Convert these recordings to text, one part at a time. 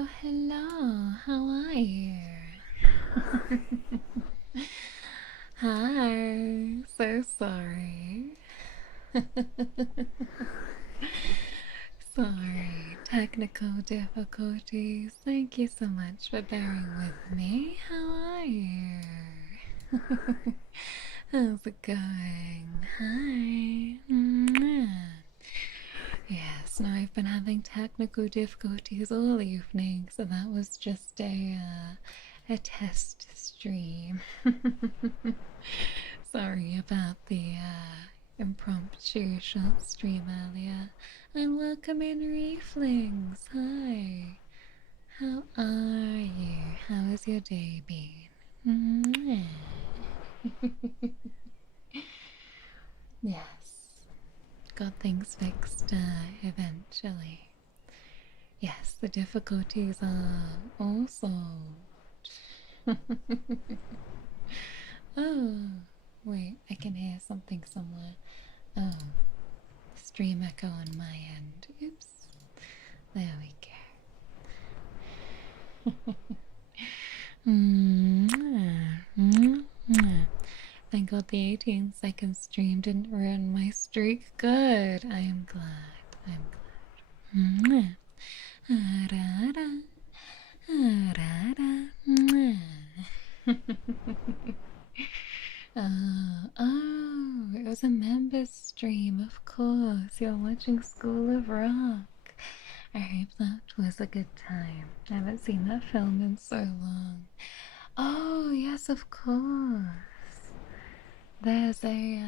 Hello, hello, how are you? Hi, so sorry. Sorry, technical difficulties. Thank you so much for bearing with me. How are you? How's it going? Hi. Mwah. Yes, no, I've been having technical difficulties all evening, so that was just a test stream. Sorry about the impromptu short stream earlier. And welcome in, Reeflings. Hi. How are you? How has your day been? Yes, got things fixed eventually. Yes, the difficulties are all solved. Oh, wait, I can hear something somewhere. Oh, stream echo on my end. Oops. There we go. Thank God the 18-second stream didn't ruin my streak. Good. I am glad. I'm glad. Oh, it was a members stream, of course. You're watching School of Rock. I hope that was a good time. I haven't seen that film in so long. Oh, yes, of course. There's a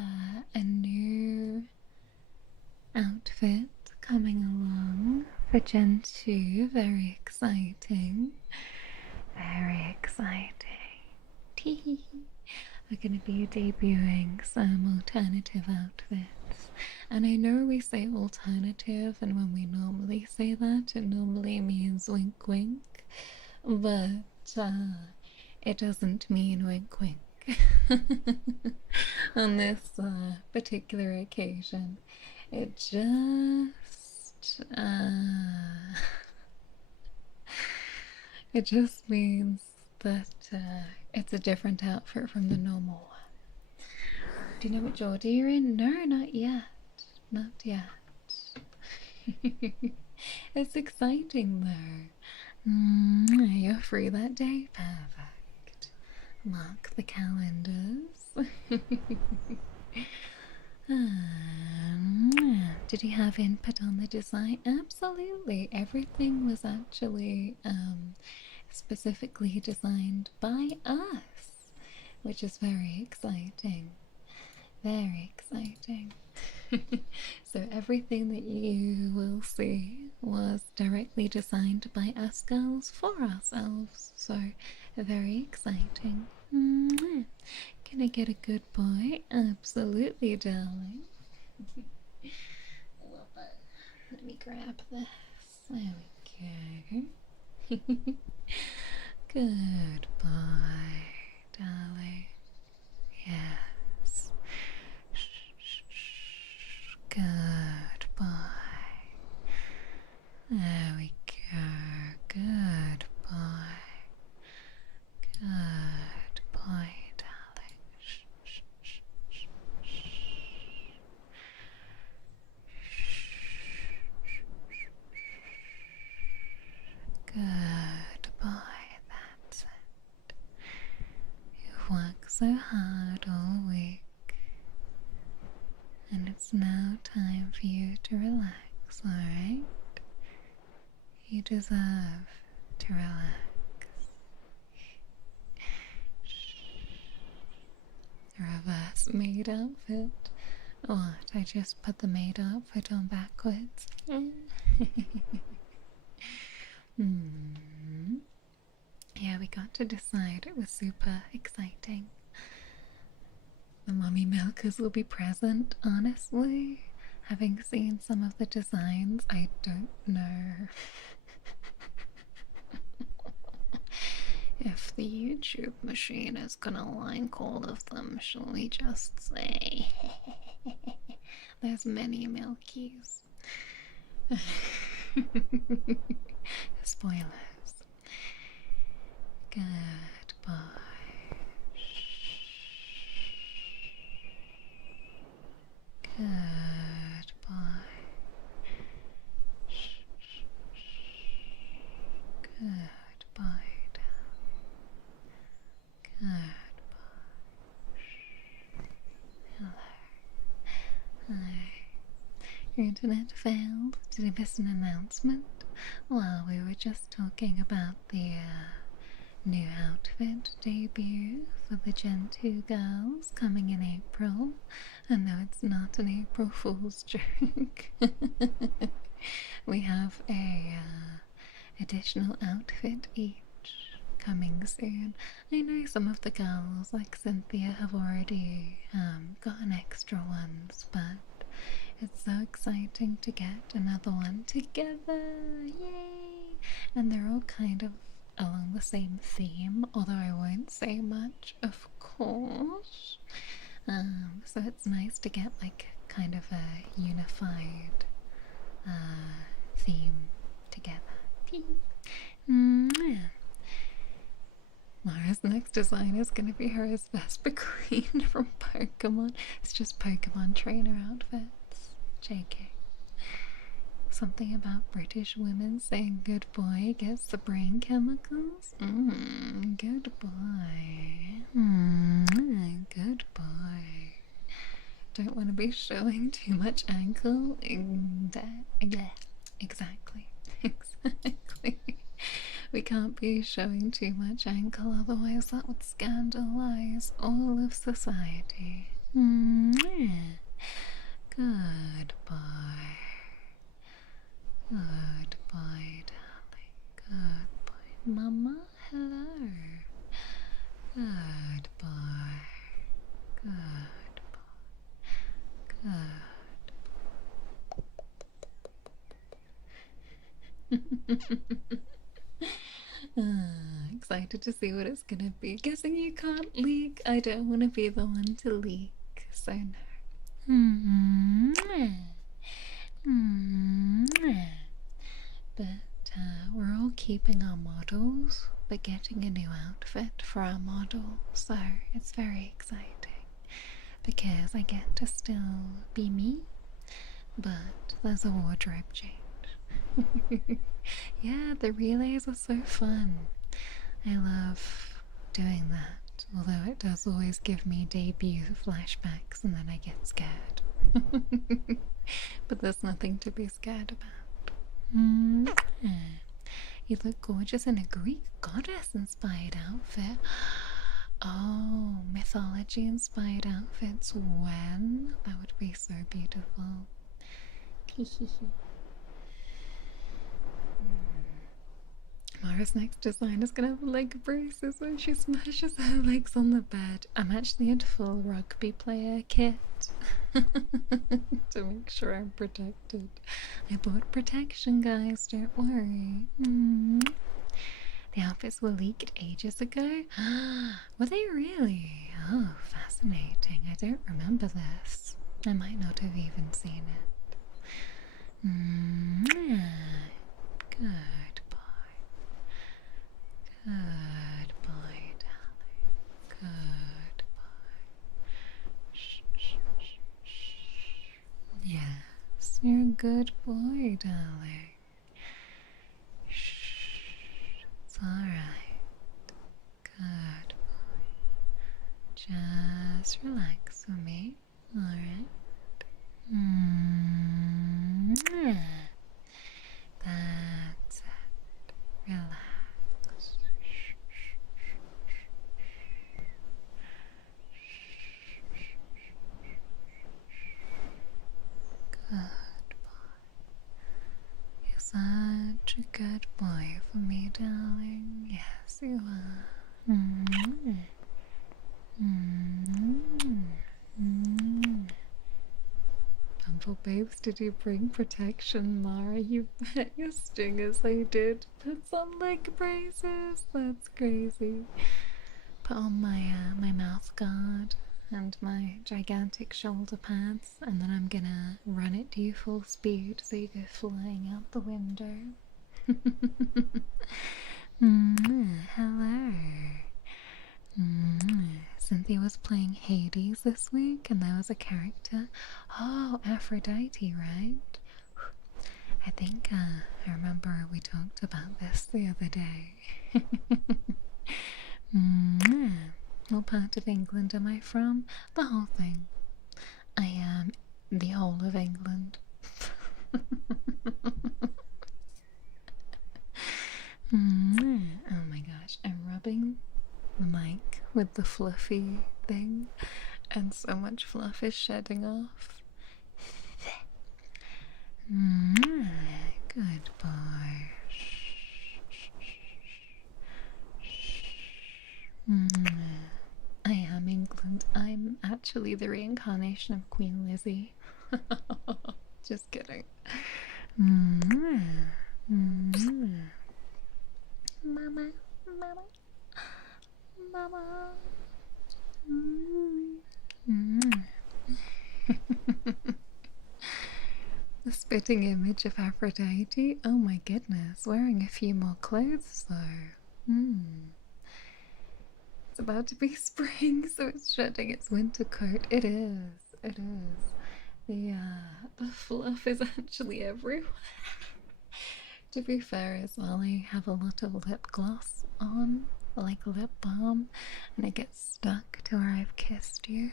new outfit coming along for Gen 2. Very exciting. Very exciting. Tee. We're going to be debuting some alternative outfits. And I know we say alternative, and when we normally say that, it normally means wink wink. But it doesn't mean wink wink. On this particular occasion, it just means that it's a different outfit from the normal one. Do you know what Geordie you're in? No, not yet. Not yet. It's exciting though. You're free that day? Perfect. Mark the calendars. Did you have input on the design? Absolutely. Everything was actually specifically designed by us, which is very exciting. Very exciting. So everything that you will see was directly designed by us girls for ourselves. So very exciting. Can I get a good boy? Absolutely, darling. I love it. Let me grab this. There we go. Good boy, darling. Yes. Good boy. There we go. Good boy. Good boy, darling. Good boy, that's it. You've worked so hard all week, and it's now time for you to relax, alright? You deserve to relax. Reverse maid outfit. What? I just put the maid outfit on backwards. Yeah, we got to decide. It was super exciting. The mummy milkers will be present, honestly. Having seen some of the designs, I don't know if the YouTube machine is gonna like all of them. Shall we just say there's many milkies? Spoilers. Good boy. Good boy. Good boy. Good boy. Hello. Hi. Your internet failed? Did I miss an announcement? Well, we were just talking about the new outfit debut for the Gen 2 girls coming in April. And no, it's not an April Fool's joke. We have a additional outfit each coming soon. I know some of the girls, like Cynthia, have already gotten extra ones, but it's so exciting to get another one together. Yay! And they're all kind of along the same theme, although I won't say much, of course. So it's nice to get like kind of a unified theme together. Mara's next design is going to be her as Vespa Queen from Pokemon. It's just Pokemon trainer outfits. JK. Something about British women saying good boy gets the brain chemicals. Good boy. Good boy. Don't want to be showing too much ankle. Yeah, exactly. Exactly. We can't be showing too much ankle, otherwise that would scandalize all of society. Good boy. Good boy, darling. Good boy. Mama, hello. Good boy. Good boy. Good. Excited to see what it's gonna be. Guessing you can't leak. I don't want to be the one to leak, so no. But we're all keeping our models, but getting a new outfit for our model, so it's very exciting because I get to still be me, but there's a wardrobe change. Yeah, the relays are so fun. I love doing that, although it does always give me debut flashbacks and then I get scared. But there's nothing to be scared about. You look gorgeous in a Greek goddess inspired outfit. Oh, mythology inspired outfits. When? That would be so beautiful. Mara's next design is gonna have leg braces when she smashes her legs on the bed. I'm actually in full rugby player kit to make sure I'm protected. I bought protection, guys, don't worry. The outfits were leaked ages ago. Were they really? Oh, fascinating. I don't remember this. I might not have even seen it. Good boy. Good boy, darling. Good boy. Shh, shh, shh, shh. Yes, you're a good boy, darling. Shh. It's alright. Good boy. Just relax for me. Alright. That's it. Relax. Good boy. You're such a good boy for me, darling. Yes, you are. Bumble babes, did you bring protection, Mara? You bet your stingers I did. Put some leg braces. That's crazy. Put on my mouth guard and my gigantic shoulder pads, and then I'm gonna run it to you full speed so you go flying out the window. Hello. Cynthia was playing Hades this week, and there was a character. Oh, Aphrodite, right? I think I remember we talked about this the other day. What part of England am I from? The whole thing. I am the whole of England. Oh my gosh, I'm rubbing the mic with the fluffy thing, and so much fluff is shedding off. Good boy. I am England. I'm actually the reincarnation of Queen Lizzie. Just kidding. Mama, mama, mama. The spitting image of Aphrodite. Oh my goodness, wearing a few more clothes though. It's about to be spring, so it's shedding its winter coat. It is. It is. The fluff is actually everywhere. To be fair as well, I have a lot of lip gloss on, like lip balm, and it gets stuck to where I've kissed you.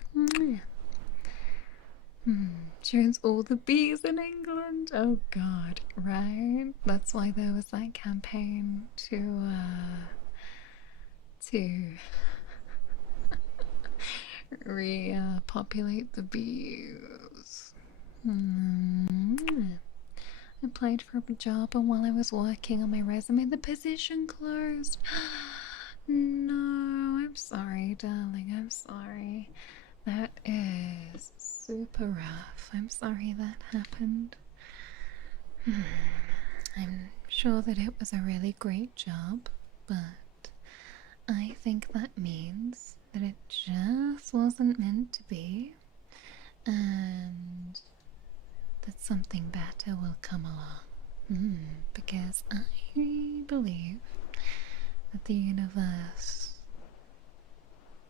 Shows all the bees in England. Oh god, right? That's why there was that campaign to repopulate the bees. I applied for a job, and while I was working on my resume, the position closed. No, I'm sorry, darling. I'm sorry. That is super rough. I'm sorry that happened. I'm sure that it was a really great job, but I think that means that it just wasn't meant to be, and that something better will come along. Because I believe that the universe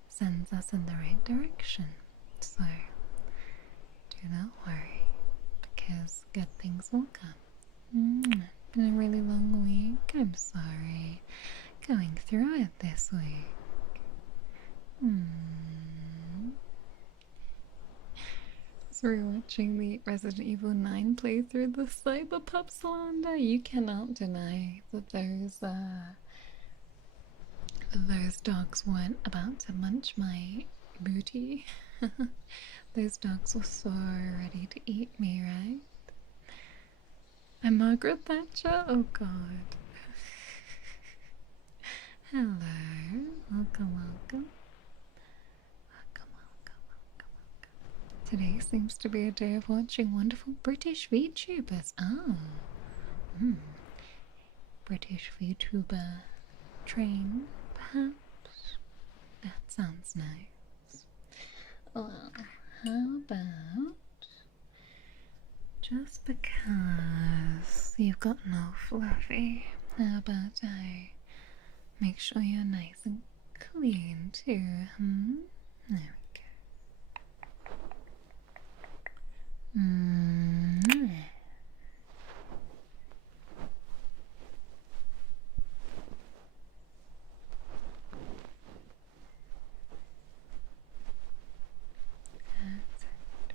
sends us in the right direction. So do not worry, because good things will come. Been a really long week. I'm sorry. Going through it this week. So we're watching the Resident Evil 9 playthrough, the Cyberpup slander. You cannot deny that those dogs weren't about to munch my booty. Those dogs were so ready to eat me, right? I'm Margaret Thatcher? Oh god. Hello. Welcome, welcome. Today seems to be a day of watching wonderful British VTubers. Oh. British VTuber train, perhaps? That sounds nice. Well, how about just because you've got no fluffy, how about I make sure you're nice and clean too, There we go. That's it.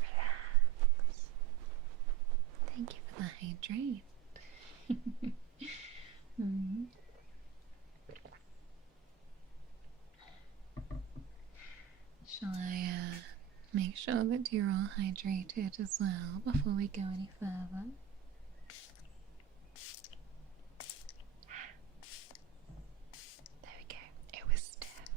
Relax. Thank you for the hydrate. Shall I make sure that you're all hydrated as well before we go any further? There we go. It was stiff.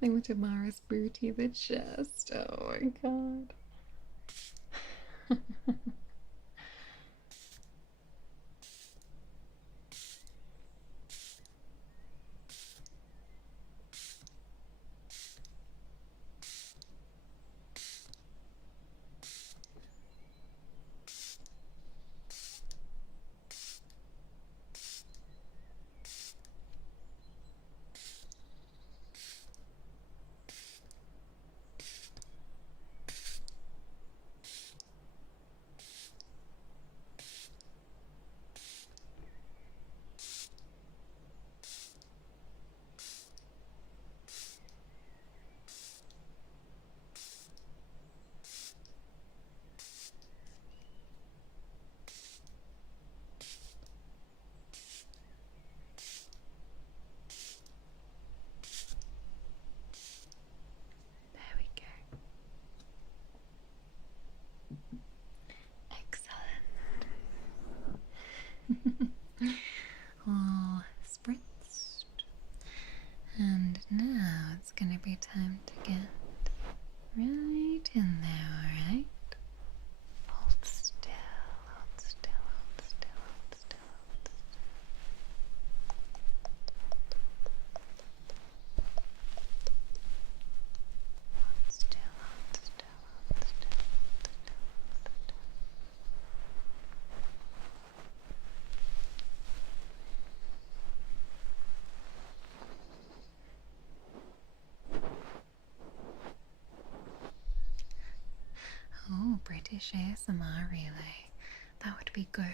They went to Mara's booty, the chest. Oh my god. And now it's gonna be time to get right in there, alright? Hold still, hold still, hold still, hold still, hold still. Hold still, hold still, hold still, hold still, hold still. Oh, British ASMR relay. That would be good.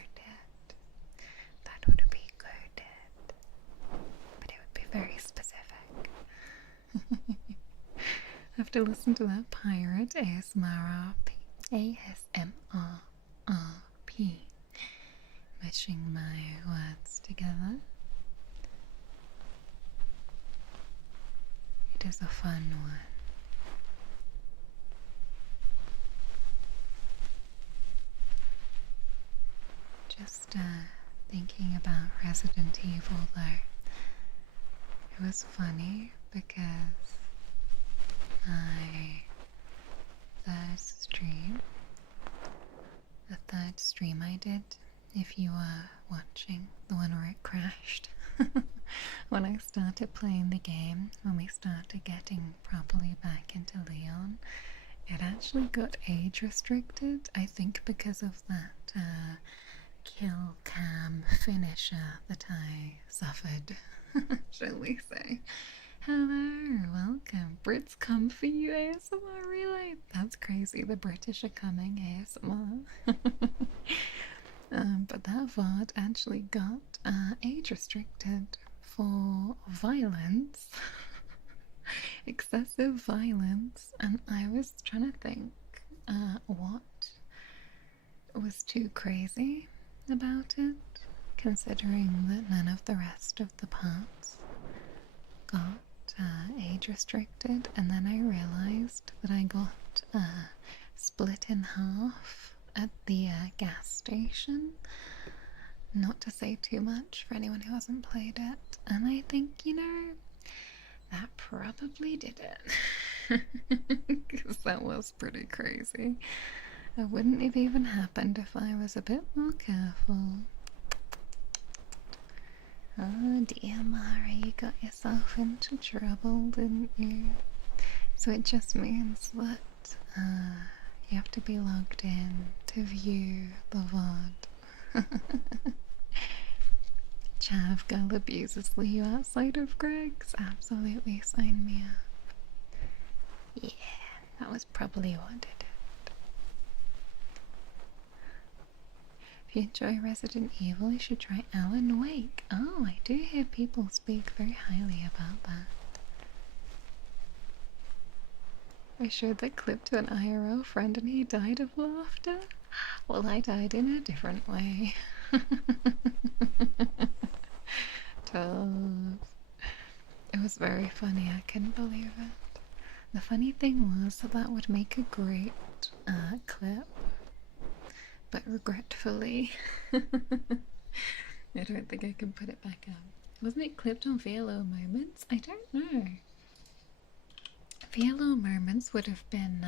That would be good. But it would be very specific. I have to listen to that pirate ASMR ASMR-RP. Meshing my words together. It is a fun one. Just thinking about Resident Evil though, it was funny because my the third stream I did, if you were watching, the one where it crashed, when I started playing the game, when we started getting properly back into Leon, it actually got age restricted, I think because of that kill cam finisher that I suffered, shall we say. Hello, welcome. Brits come for you, ASMR relay. That's crazy, the British are coming, ASMR. But that VOD actually got age restricted for violence. Excessive violence, and I was trying to think what was too crazy about it, considering that none of the rest of the parts got age restricted, and then I realized that I got split in half at the gas station. Not to say too much for anyone who hasn't played it, and I think, you know, that probably did it. Because that was pretty crazy. It wouldn't have even happened if I was a bit more careful. Oh dear, Mara, you got yourself into trouble, didn't you? So it just means that you have to be logged in to view the VOD. Chav girl abuses Leo outside of Greg's. Absolutely, sign me up. Yeah, that was probably what did it. If you enjoy Resident Evil, you should try Alan Wake. Oh, I do hear people speak very highly about that. I showed that clip to an IRL friend and he died of laughter. Well, I died in a different way. Tough. It was very funny, I couldn't believe it. The funny thing was that would make a great clip, but regretfully, I don't think I can put it back up. Wasn't it clipped on VLO Moments? I don't know. VLO Moments would have been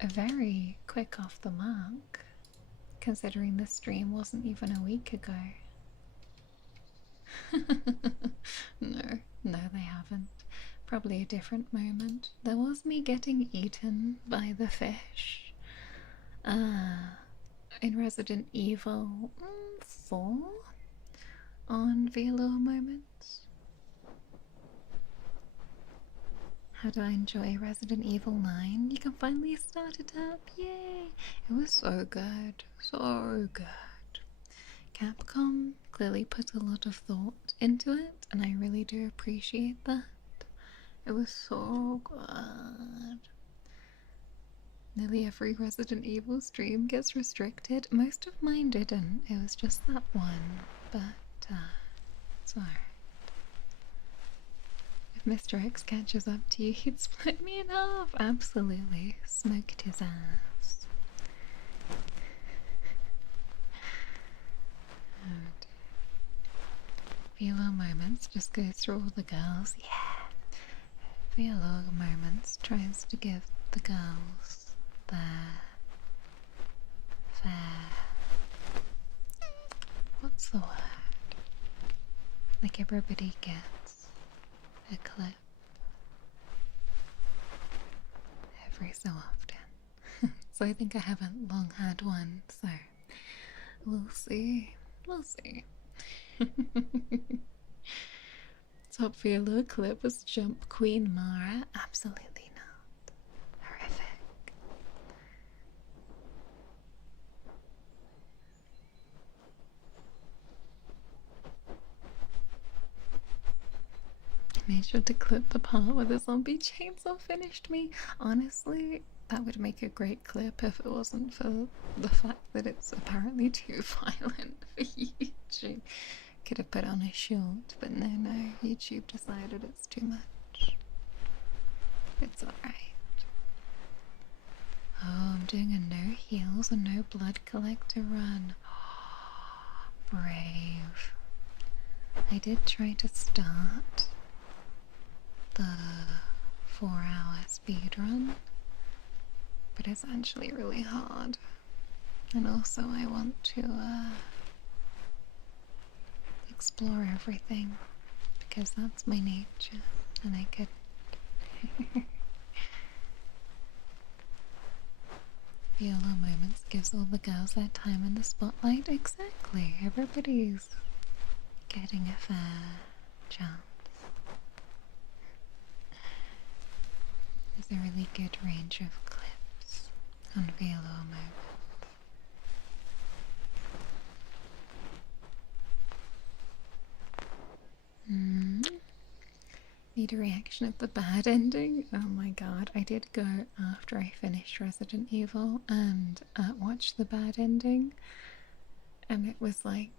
a very quick off the mark, considering the stream wasn't even a week ago. No, they haven't. Probably a different moment. There was me getting eaten by the fish. In Resident Evil 4 on VLO Moments. How do I enjoy Resident Evil 9? You can finally start it up. Yay! It was so good. So good. Capcom clearly put a lot of thought into it, and I really do appreciate that. It was so good. Nearly every Resident Evil stream gets restricted. Most of mine didn't. It was just that one, but it's alright. If Mr. X catches up to you, he'd split me in half. Absolutely. Smoked his ass. VLO moments just goes through all the girls. Yeah. VLO moments tries to give the girls their fair. What's the word? Like everybody gets a clip every so often. So I think I haven't long had one, so we'll see. We'll see. Top VLO clip was Jump Queen Mara. Absolutely not. Horrific. I made sure to clip the part where the zombie chainsaw finished me. Honestly, that would make a great clip if it wasn't for the fact that it's apparently too violent for YouTube. Could have put on a short, but no, YouTube decided it's too much. It's alright. Oh, I'm doing a no heals and no blood collector run. Brave. I did try to start the 4-hour speed run, but it's actually really hard. And also I want to explore everything, because that's my nature, and I could VLO moments gives all the girls their time in the spotlight. Exactly. Everybody's getting a fair chance. There's a really good range of clips on VLO moments. Need a reaction of the bad ending? Oh my god, I did go after I finished Resident Evil and watch the bad ending, and it was like,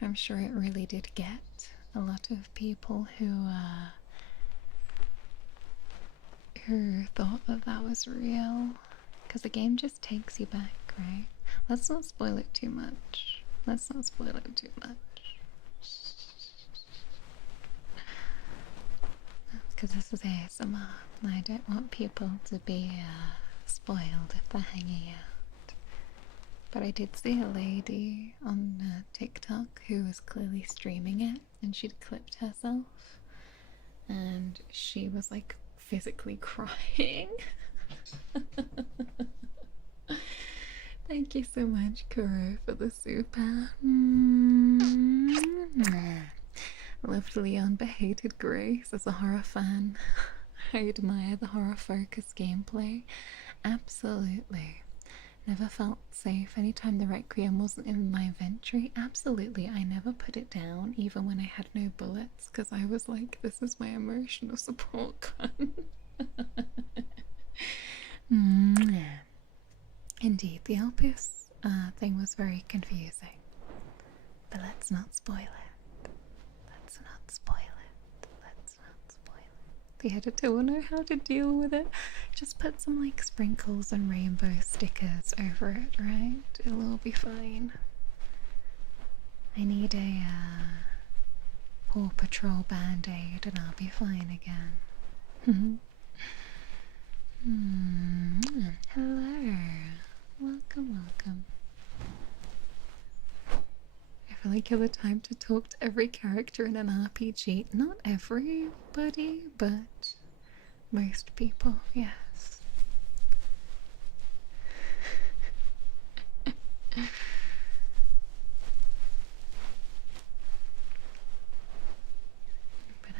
I'm sure it really did get a lot of people who thought that that was real, because the game just takes you back, right? Let's not spoil it too much. Let's not spoil it too much. Because this is ASMR, and I don't want people to be spoiled if they're hanging out. But I did see a lady on TikTok who was clearly streaming it, and she'd clipped herself, and she was like physically crying. Thank you so much, Kuro, for the super. Loved Leon but hated Grace. As a horror fan, I admire the horror focused gameplay. Absolutely. Never felt safe anytime the Requiem wasn't in my inventory. Absolutely. I never put it down even when I had no bullets, because I was like, this is my emotional support gun. Indeed, the Elpis thing was very confusing. But let's not spoil it. Let's not spoil it. Let's not spoil it. The editor will know how to deal with it. Just put some like sprinkles and rainbow stickers over it, right? It'll all be fine. I need a Paw Patrol band-aid and I'll be fine again. Hello. Welcome. I feel like you're the time to talk to every character in an RPG. Not everybody, but most people, yes. But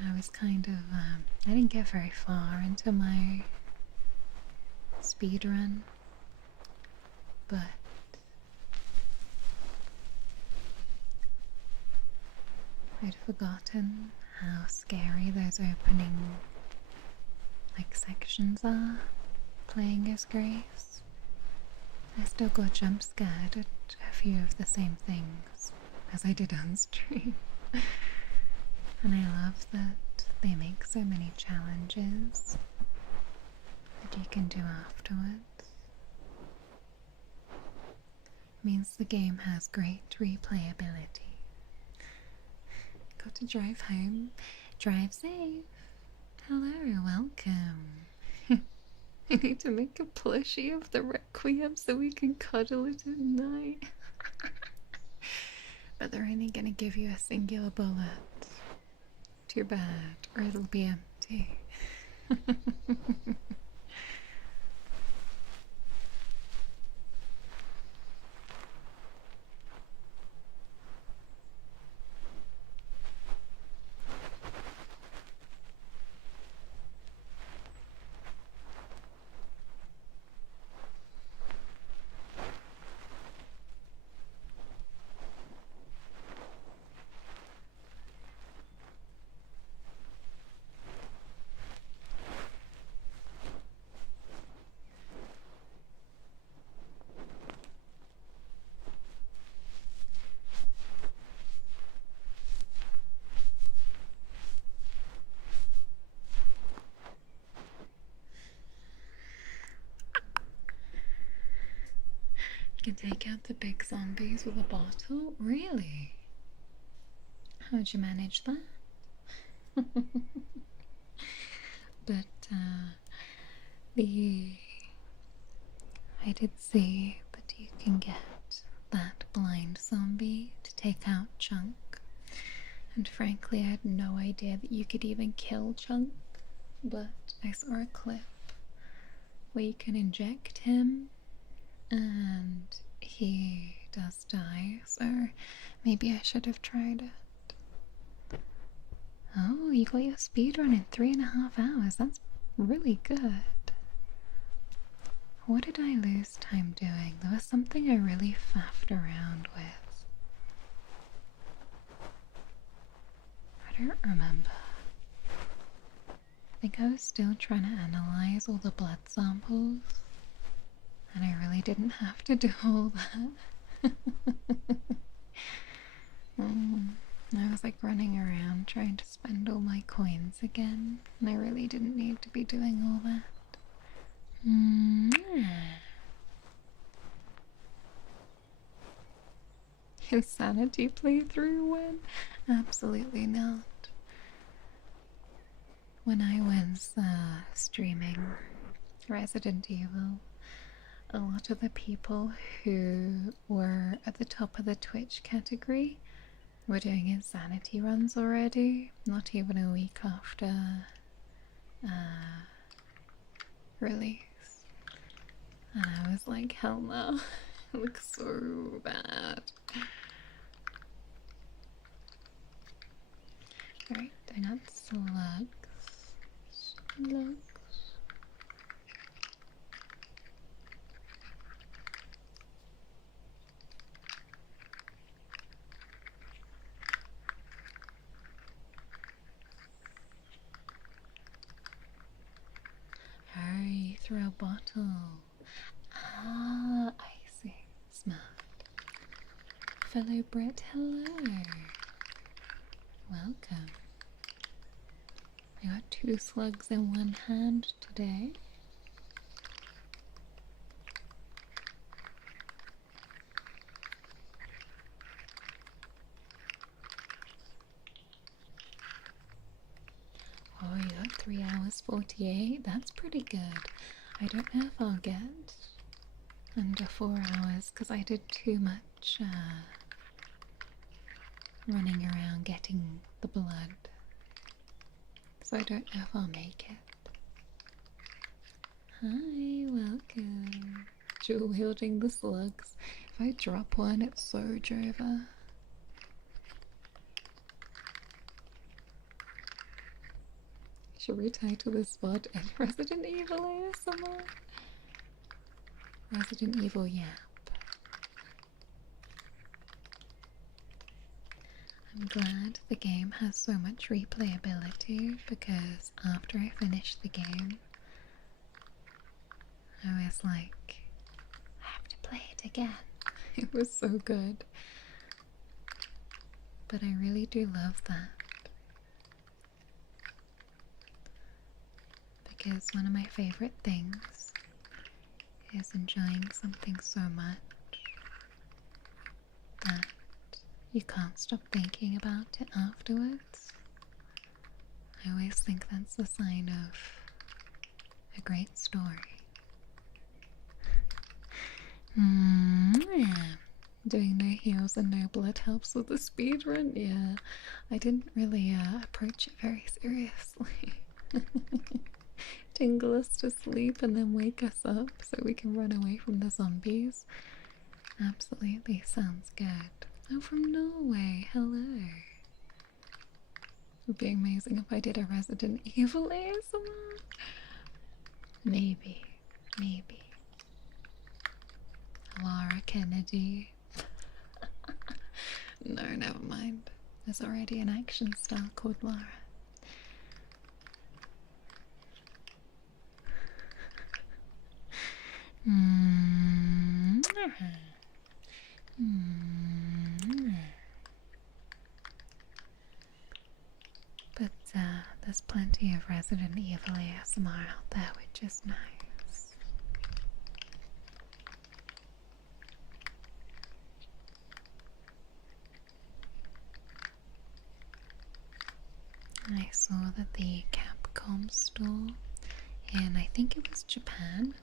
I was kind of, I didn't get very far into my speed run, but I'd forgotten how scary those opening like sections are playing as Grace. I still got jump scared at a few of the same things as I did on stream. And I love that they make so many challenges that you can do afterwards. It means the game has great replayability. got to drive home. Drive safe. Hello, welcome. I need to make a plushie of the Requiem so we can cuddle it at night. But they're only gonna give you a singular bullet. Too bad, or it'll be empty. You can take out the big zombies with a bottle? Really? How'd you manage that? But, I did see that you can get that blind zombie to take out Chunk. And frankly, I had no idea that you could even kill Chunk. But I saw a clip where you can inject him and he does die, so maybe I should have tried it. Oh, you got your speedrun in 3.5 hours. That's really good. What did I lose time doing? There was something I really faffed around with. I don't remember. I think I was still trying to analyze all the blood samples. And I really didn't have to do all that. I was like running around trying to spend all my coins again. And I really didn't need to be doing all that. Insanity playthrough when? Absolutely not. When I was streaming Resident Evil, a lot of the people who were at the top of the Twitch category were doing insanity runs already, not even a week after release. And I was like, hell no, it looks so bad. Alright, I got slugs. Hurry, throw a bottle. Ah, I see. Smart. Fellow Brit, hello. Welcome. I got 2 slugs in one hand today. Oh, you got 3 hours 48. That's pretty good. I don't know if I'll get under 4 hours because I did too much running around getting the blood. So I don't know if I'll make it. Hi, welcome. Dual wielding the slugs. If I drop one, it's so over. Should we title this VOD Resident Evil ASMR? Resident Evil Yap. I'm glad the game has so much replayability because after I finished the game, I was like, I have to play it again. It was so good. But I really do love that. Because one of my favorite things is enjoying something so much that you can't stop thinking about it afterwards. I always think that's the sign of a great story. Yeah. Doing no heals and no blood helps with the speedrun. Yeah, I didn't really approach it very seriously. Tingle us to sleep and then wake us up so we can run away from the zombies. Absolutely sounds good. Oh, from Norway. Hello. It would be amazing if I did a Resident Evil ASMR. Maybe. Maybe. Laura Kennedy. No, never mind. There's already an action star called Laura. But there's plenty of Resident Evil ASMR out there, which is nice. I saw that the Capcom store in, I think it was Japan,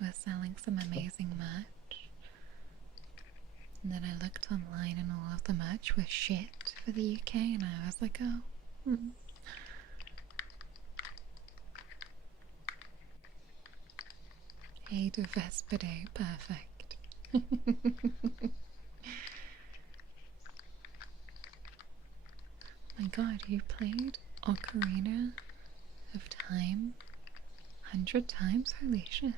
was selling some amazing merch. And then I looked online and all of the merch was shit for the UK, and I was like, oh. Aid of Vespidae, perfect. My god, you played Ocarina of Time 100 times? Holy shit.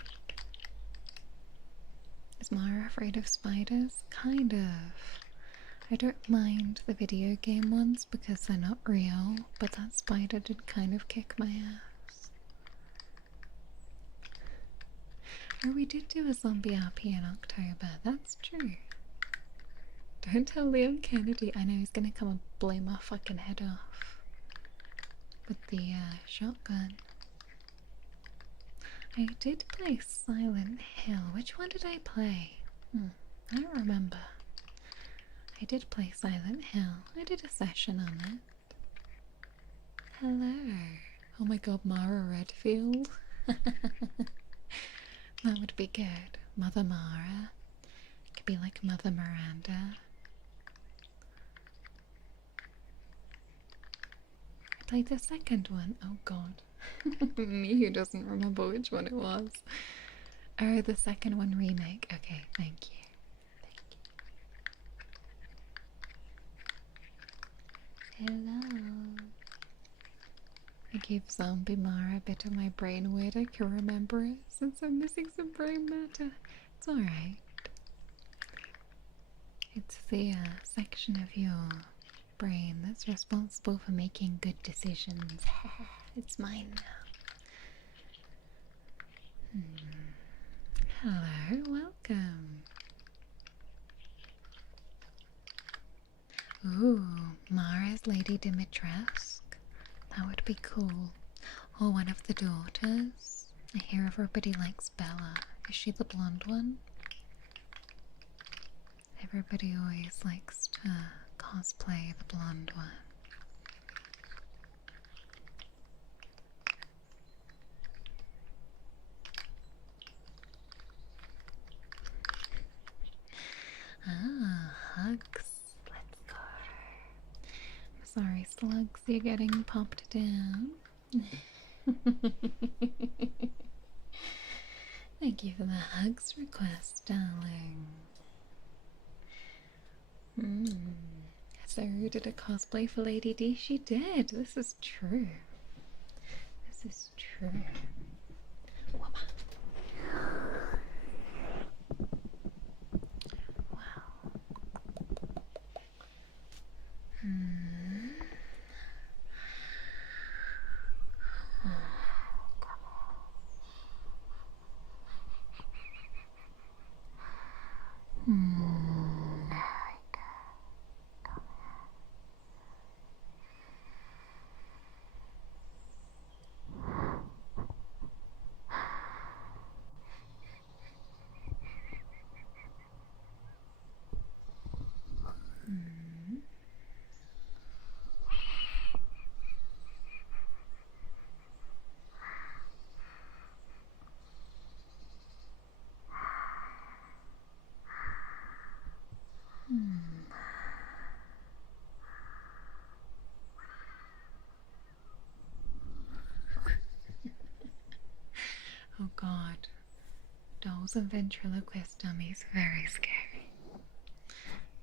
Is Mara afraid of spiders? Kind of. I don't mind the video game ones because they're not real, but that spider did kind of kick my ass. Oh, we did do a zombie RP in October, that's true. Don't tell Liam Kennedy. I know he's gonna come and blow my fucking head off with the shotgun. I did play Silent Hill. Which one did I play? I don't remember. I did play Silent Hill. I did a session on it. Hello. Oh my god, Mara Redfield. That would be good. Mother Mara. Could be like Mother Miranda. I played the second one. Oh god. Me who doesn't remember which one it was. Oh, the second one remake. Okay, thank you. Hello. I gave Zombie Mara a bit of my brain weight. I can remember it since I'm missing some brain matter. It's alright. It's the section of your brain that's responsible for making good decisions. It's mine now. Hello, welcome. Ooh, Mara's Lady Dimitrescu. That would be cool. Or one of the daughters. I hear everybody likes Bella. Is she the blonde one? Everybody always likes to cosplay the blonde one. Ah, hugs. Let's go. I'm sorry, slugs, you're getting popped down. Thank you for the hugs request, darling. So, did a cosplay for Lady D? She did. This is true. This is true. Wow. god. Dolls and ventriloquist dummies, very scary.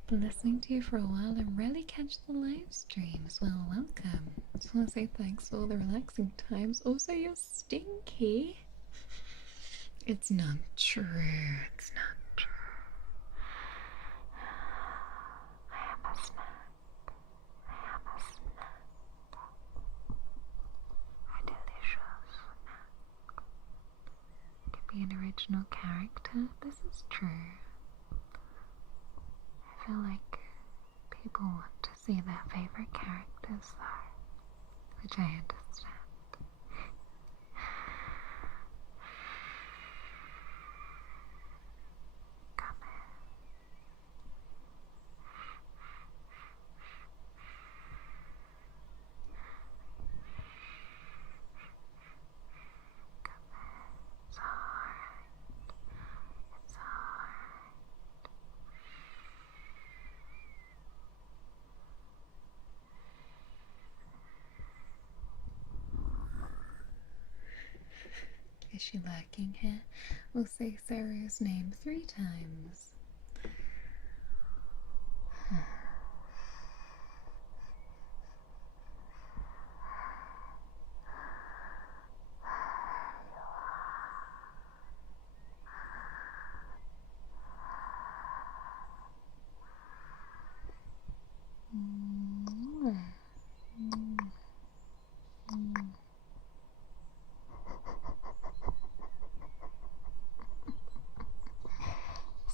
Been listening to you for a while and rarely catch the live streams. Well, welcome. Just want to say thanks for all the relaxing times. Also, you're stinky. It's not true. It's not true. I am a snack. I am a snack. A delicious snack. Could be an original character. This is true. I feel like people want to see their favorite characters though, which I understand. Come here. Come here. It's alright. It's alright. Is she lurking here? We'll say Saru's name 3 times.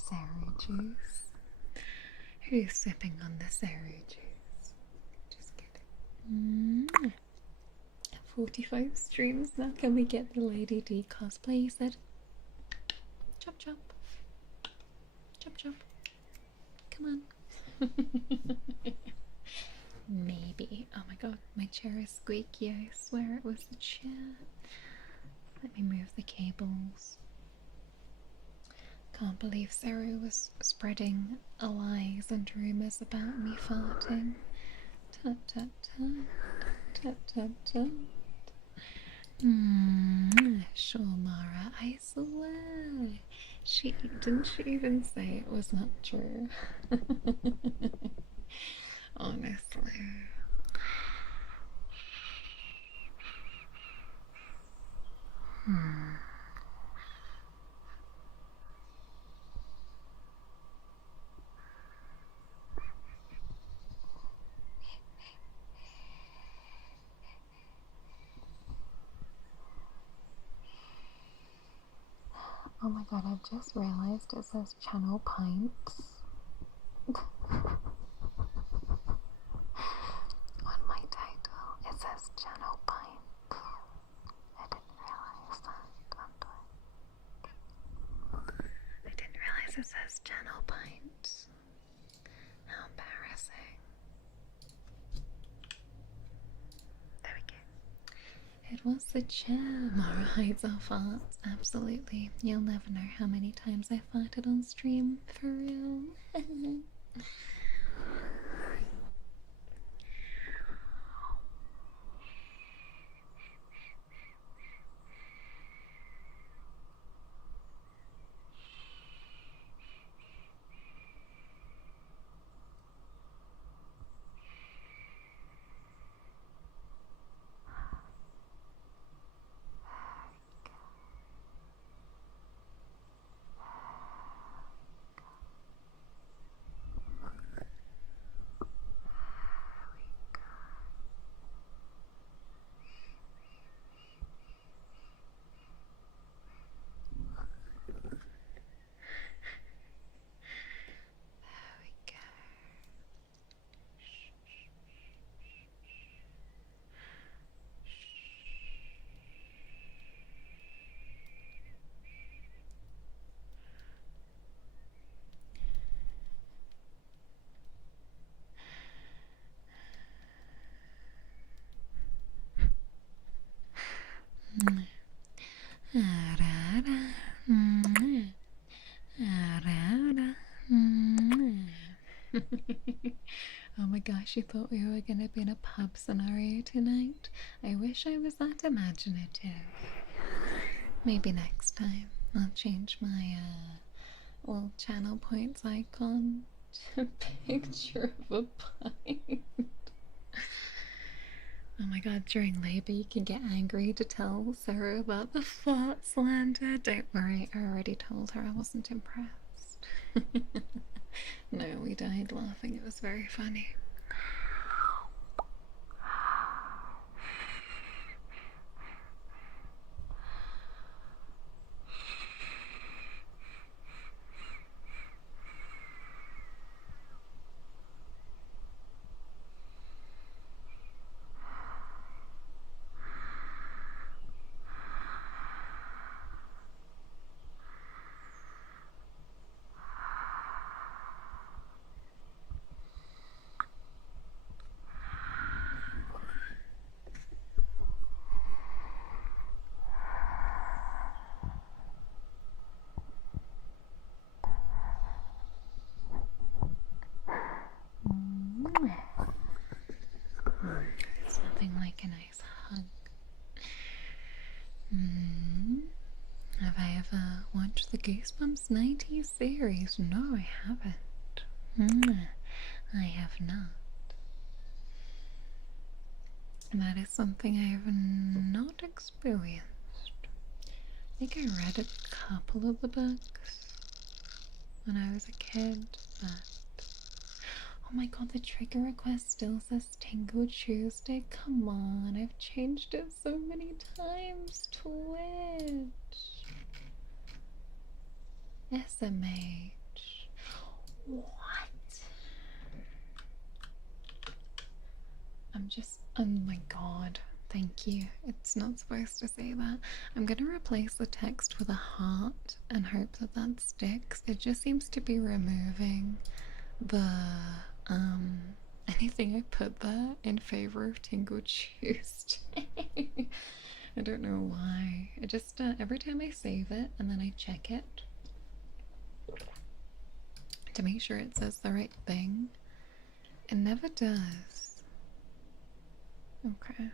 Saru juice. Who's sipping on the Saru juice? Just kidding. 45 streams now. Can we get the Lady D cosplay? You said. Chop chop. Chop chop. Come on. Maybe. Oh my god, my chair is squeaky. I swear it was the chair. Let me move the cables. Can't believe Saru was spreading lies and rumours about me farting. Tut tut tut. Tut tut tut. Sure, Mara, I swear. Didn't she even say it was not true? Honestly. Oh my god, I've just realised it says channel pints on my title. It says channel pints. I didn't realise that. I didn't realise it says channel pints. How embarrassing. There we go. It was the chair. Mara hides our farts. Absolutely. You'll never know how many times I farted on stream. For real. Oh my gosh, you thought we were gonna be in a pub scenario tonight? I wish I was that imaginative. Maybe next time I'll change my little channel points icon to a picture of a pint. Oh my god, during labor you can get angry to tell Sarah about the fart slander. Don't worry, I already told her I wasn't impressed. No, we died laughing, it was very funny. There's nothing like a nice hug. Have I ever watched the Goosebumps 90s series? No, I haven't. I have not. That is something I have not experienced. I think I read a couple of the books when I was a kid, but oh my god, the trigger request still says Tingle Tuesday. Come on, I've changed it so many times. Twitch. SMH. What? oh my god. Thank you. It's not supposed to say that. I'm gonna replace the text with a heart and hope that that sticks. It just seems to be removing the anything I put there in favor of Tingle Tuesday. I don't know why. It just every time I save it and then I check it to make sure it says the right thing, it never does. Okay.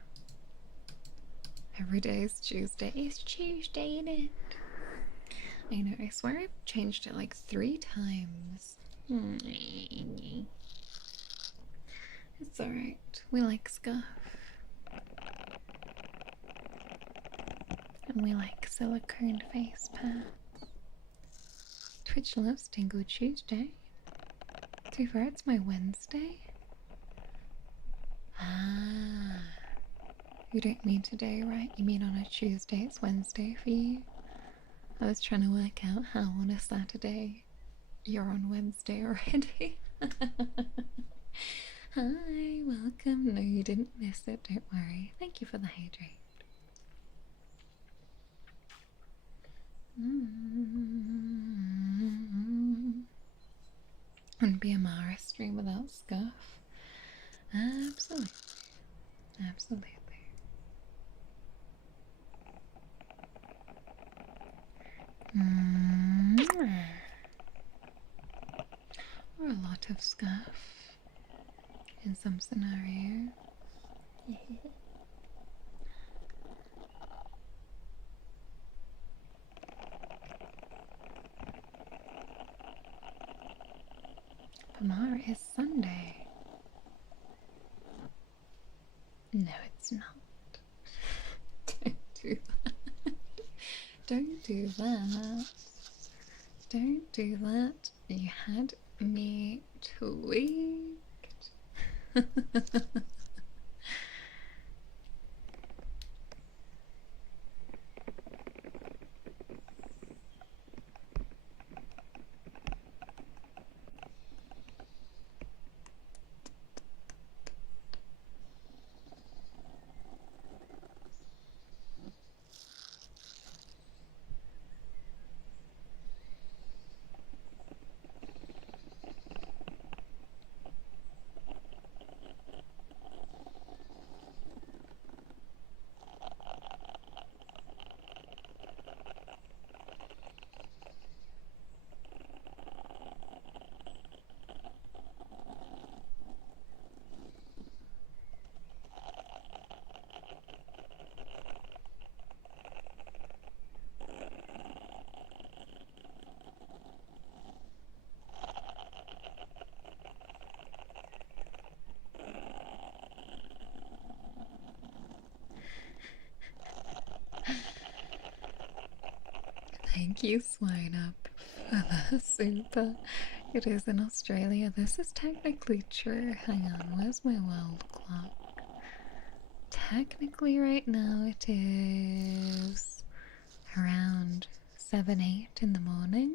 Every day is Tuesday. It's Tuesday, ain't it? I know, I swear I've changed it like 3 times. It's alright. We like Scuff. And we like silicone face pads. Twitch loves Tingle Tuesday. To be fair, it's my Wednesday. Ah. You don't mean today, right? You mean on a Tuesday, it's Wednesday for you? I was trying to work out how on a Saturday you're on Wednesday already. Hi, welcome. No, you didn't miss it, don't worry. Thank you for the hydrate. Wouldn't be a Mara stream without Scuff. Absolutely. Absolutely. Or a lot of Scuff in some scenarios. Tomorrow is Sunday. No, it's not. Don't do that. Don't do that. Don't do that. You had me tweaked. Thank you, Swine Up, for the super. It is in Australia. This is technically true. Hang on, where's my world clock? Technically, right now it is around 7, 8 in the morning.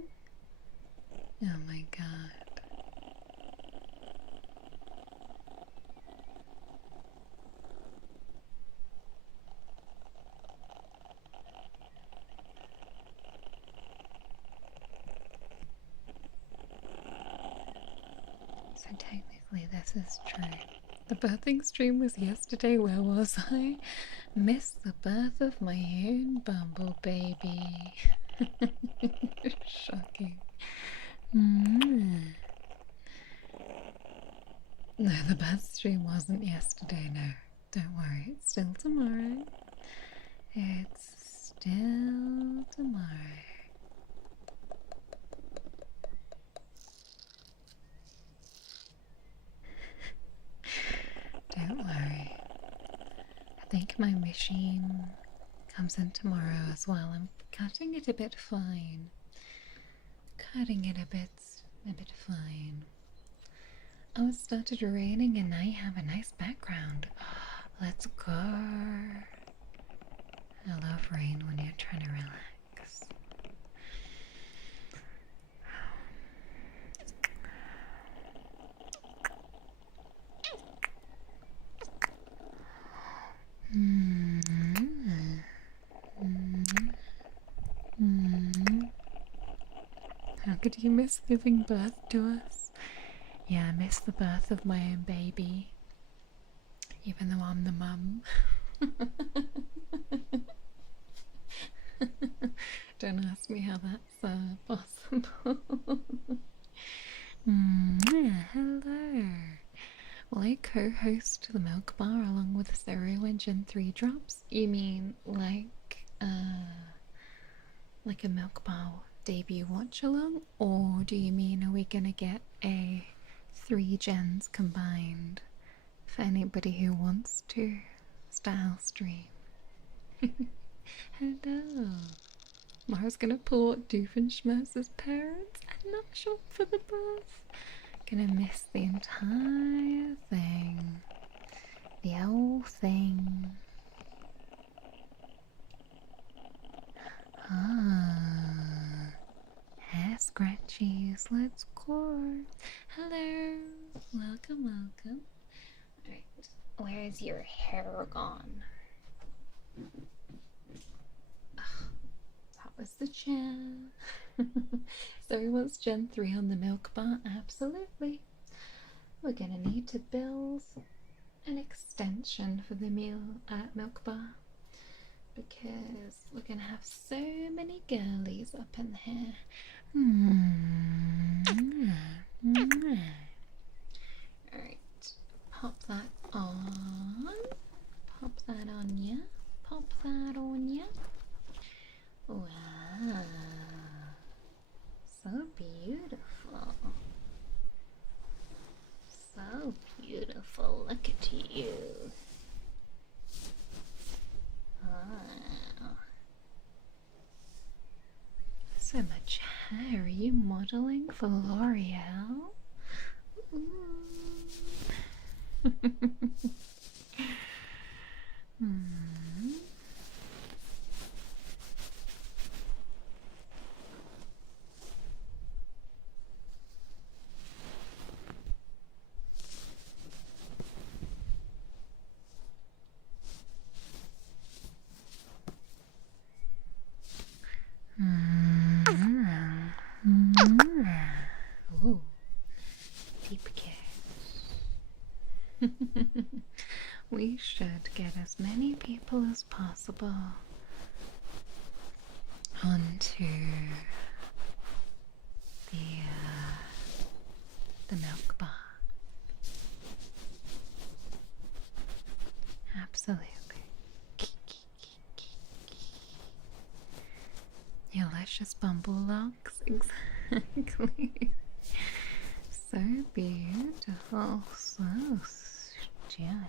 Oh my god. So technically this is true. The birthing stream was yesterday. Where was I? Missed the birth of my own bumble baby. Shocking. No, the birth stream wasn't yesterday, no. Don't worry, it's still tomorrow. It's still tomorrow. Don't worry. I think my machine comes in tomorrow as well. I'm cutting it a bit fine. Cutting it a bit fine. Oh, it started raining and I have a nice background. Let's go. I love rain when you're trying to relax. How could you miss giving birth to us? Yeah, I miss the birth of my own baby, even though I'm the mum. Don't ask me how that's possible. Hello. Will I co-host the Milk Bar along with 0 and Gen 3 drops? You mean like a Milk Bar debut watch along? Or do you mean are we gonna get a 3 gens combined for anybody who wants to style stream? Hello. Mara's gonna pull Doofenshmirtz's parents. I'm not sure for the birth. Gonna miss the entire thing. The whole thing. Hair scratchies, let's go. Hello, welcome. Alright, where is your hair gone? That was the chair. So he wants Gen 3 on the Milk Bar? Absolutely. We're gonna need to build an extension for the Milk Bar, because we're gonna have so many girlies up in here. Alright, pop that on. Pop that on ya. Pop that on ya. Wow. So beautiful. So beautiful. Look at you. Wow. So much hair. Are you modeling for L'Oreal? Ooh, deep kiss. We should get as many people as possible onto the Milk Bar. Absolutely. Your luscious bumble locks, exactly. So beautiful, so shiny,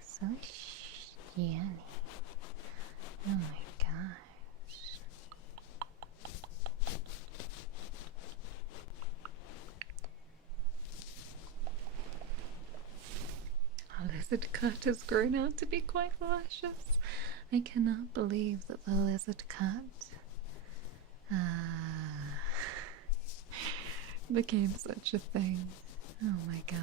so shiny. Oh my gosh. cat has grown out to be quite luscious. I cannot believe that the lizard cat became such a thing. Oh my god.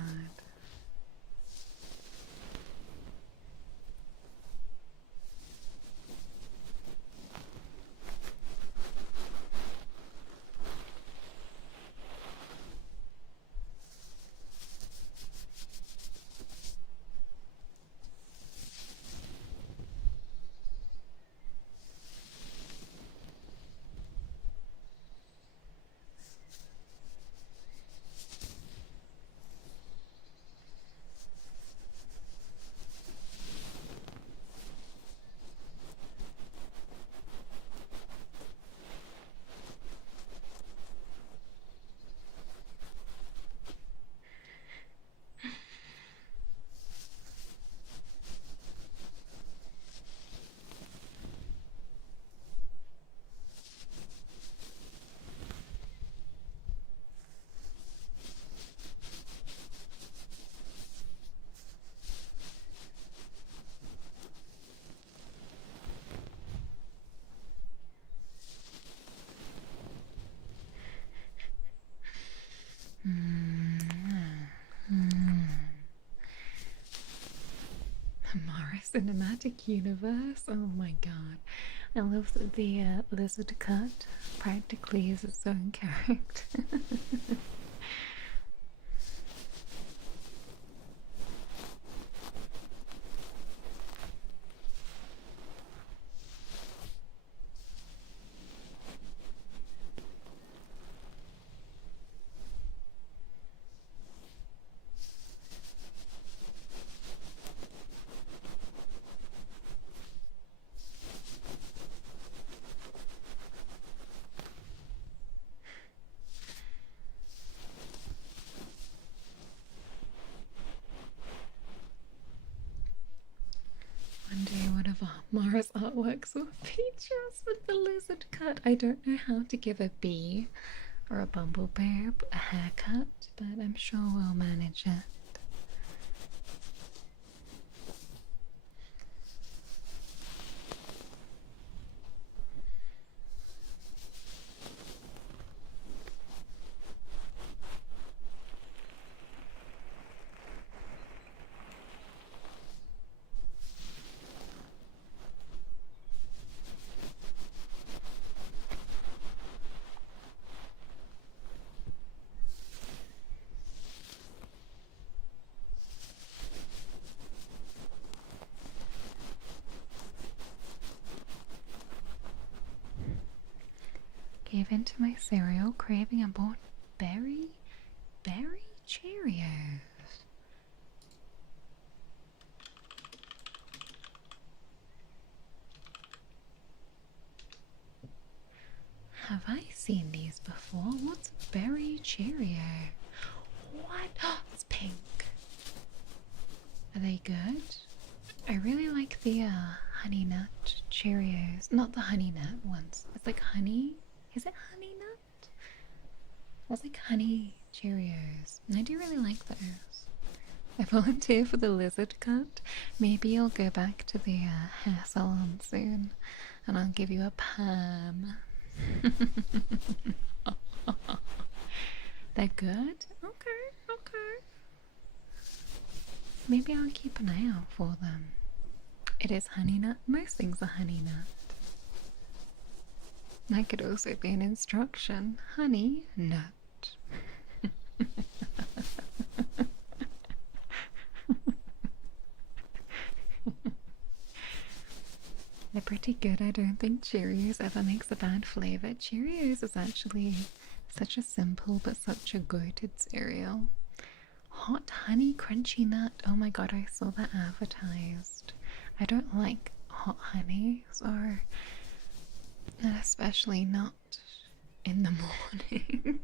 Mara Cinematic Universe. Oh my god. I love that the lizard cat practically is its own character. One day one of Mara's artworks will feature us with the lizard cut. I don't know how to give a bee or a bumblebee a haircut, but I'm sure we'll manage it. Gave into my cereal craving and bought berry Cheerios. Have I seen these before? What's a berry Cheerio? What? Oh, it's pink. Are they good? I really like the honey nut Cheerios. Not the honey nut ones. It's like honey. Is it honey nut? It's like honey Cheerios. And I do really like those. I volunteer for the lizard cut. Maybe I'll go back to the hair salon soon and I'll give you a perm. They're good? Okay, okay. Maybe I'll keep an eye out for them. It is honey nut. Most things are honey nut. That could also be an instruction. Honey nut. They're pretty good. I don't think Cheerios ever makes a bad flavor. Cheerios is actually such a simple but such a goated cereal. Hot honey crunchy nut. Oh my god, I saw that advertised. I don't like hot honey, so especially not in the morning.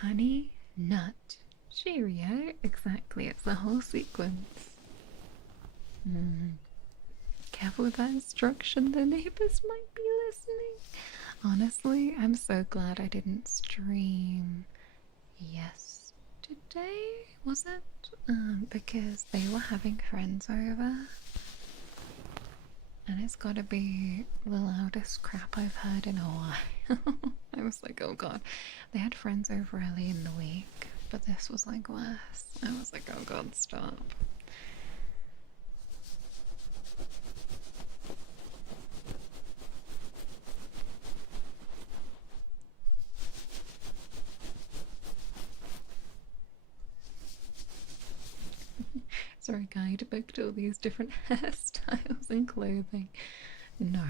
Honey nut Cheerio. Exactly, it's the whole sequence. Careful with that instruction, the neighbors might be listening. Honestly, I'm so glad I didn't stream yesterday. today, was it? Because they were having friends over. And it's gotta be the loudest crap I've heard in a while. I was like, oh god. They had friends over early in the week, but this was like worse. I was like, oh god, stop. Sorry, guide booked all these different hairstyles and clothing. No,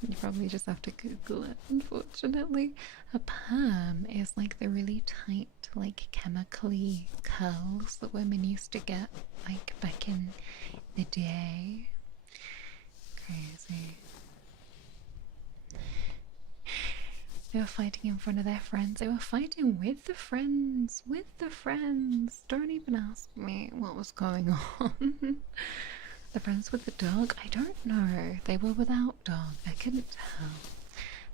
you probably just have to Google it, unfortunately. A perm is like the really tight, like chemically curls that women used to get, like back in the day. Crazy. They were fighting in front of their friends. They were fighting with the friends. With the friends. Don't even ask me what was going on. The friends with the dog? I don't know. They were without dog. I couldn't tell.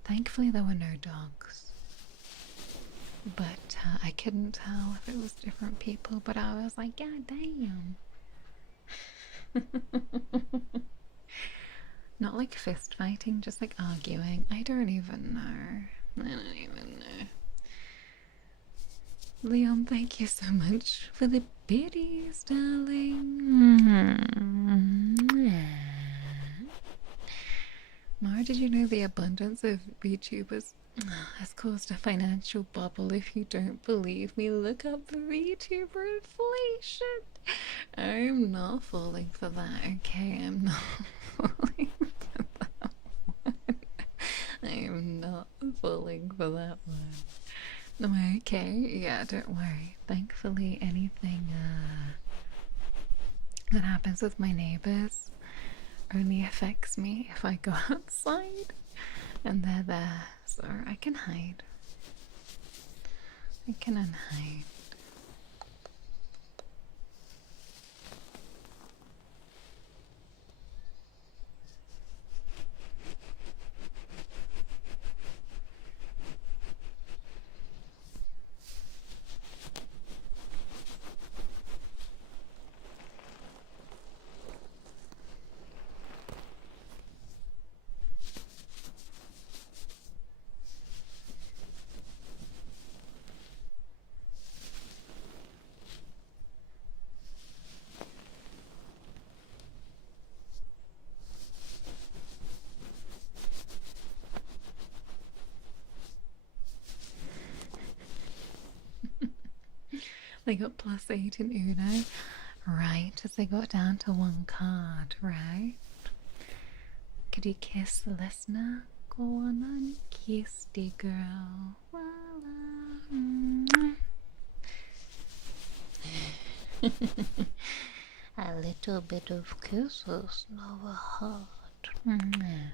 Thankfully, there were no dogs. But I couldn't tell if it was different people. But I was like, God damn. Not like fist fighting, just like arguing. I don't even know. I don't even know. Leon, thank you so much for the biddies, darling. Mara, did you know the abundance of VTubers has caused a financial bubble? If you don't believe me, look up the VTuber inflation. I'm not falling for that, okay? I'm not falling for that one. I am not falling for that one. Am I okay? Yeah, don't worry. Thankfully, anything that happens with my neighbors only affects me if I go outside and they're there, so I can hide. I can unhide. They got +8 in Uno, right as they got down to one card, right? Could you kiss the listener? Go on and kiss the girl. A little bit of kisses never hurt. Can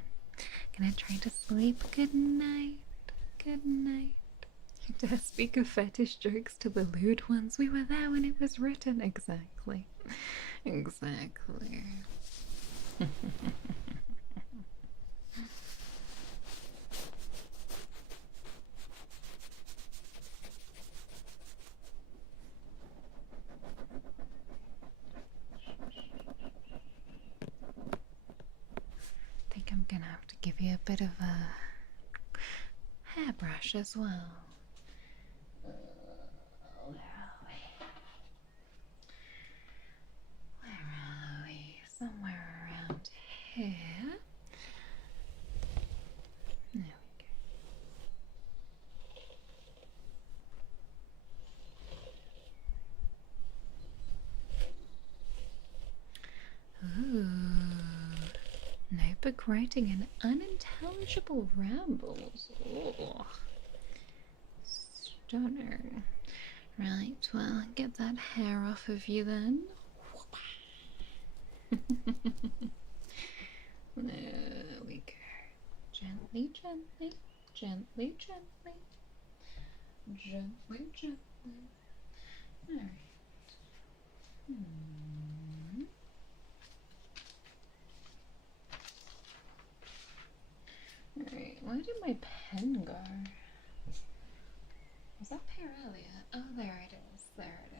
I try to sleep? Good night. Good night. To speak of fetish jokes to the lewd ones, we were there when it was written. Exactly. Exactly. I think I'm gonna have to give you a bit of a hairbrush as well. Where are we? Where are we? Somewhere around here. There we go. Ooh. Notebook writing and unintelligible rambles. Oh. Stunner. Right, well, get that hair off of you then. There we go. Gently, gently, gently, gently. Gently, gently. Alright. Alright, where did my pen go? Was that there earlier? Oh, there it is. There it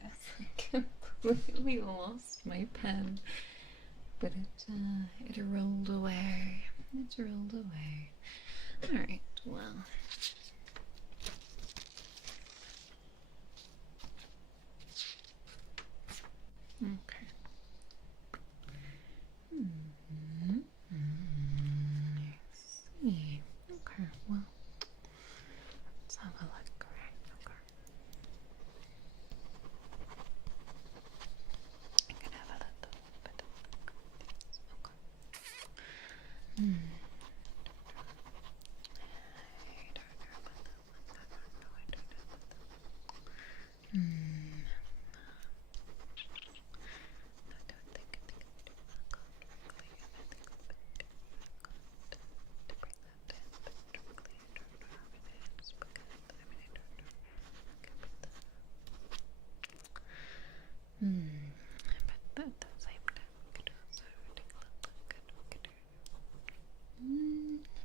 We lost my pen, but it rolled away. It rolled away. All right. Well. Okay. I see. Okay. Well, let's have a look. Right. Okay. I can have a little bit of look. Okay. But at the same time, we could also take a look at what we could do.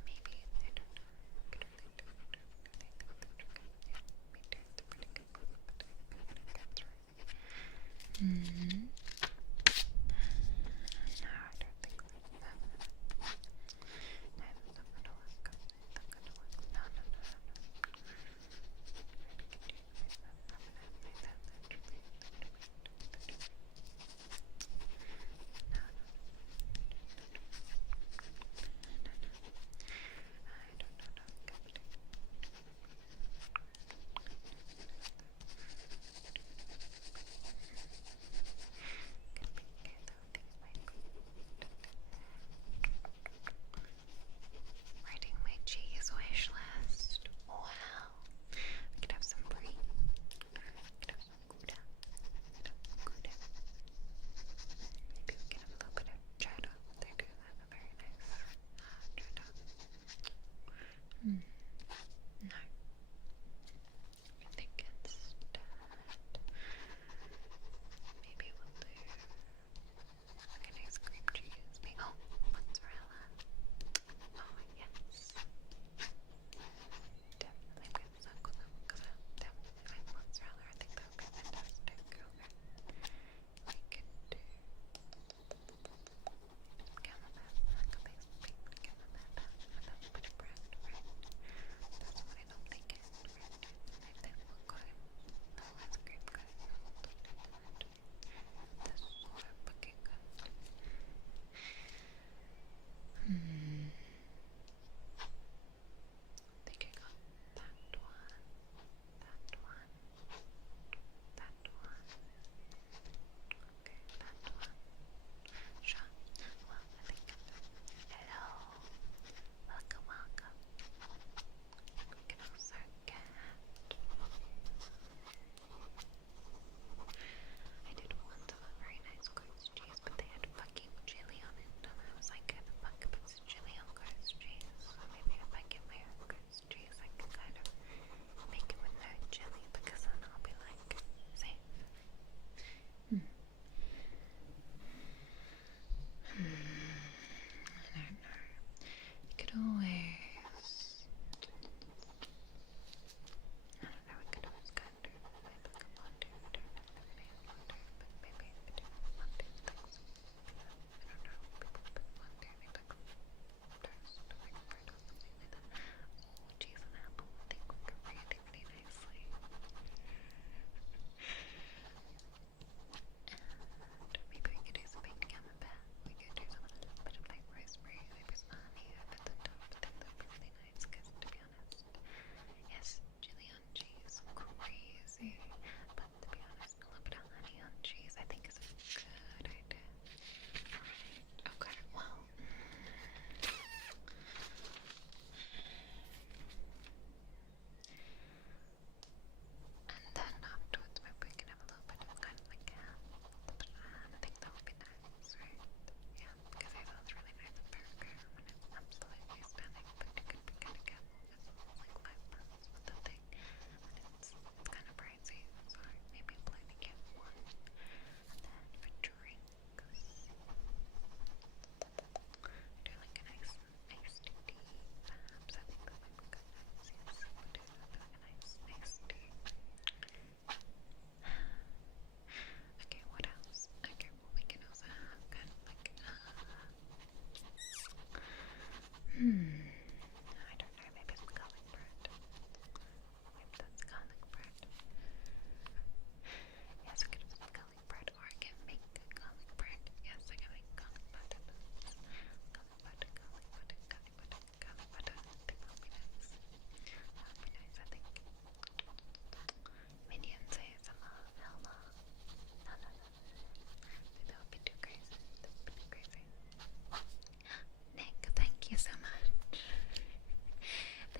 Maybe, I don't know. We could really do it. Yeah, me too. It's a pretty good book, but I couldn't get through it. No, I don't think we have that. I'm not gonna work. Not gonna work. No.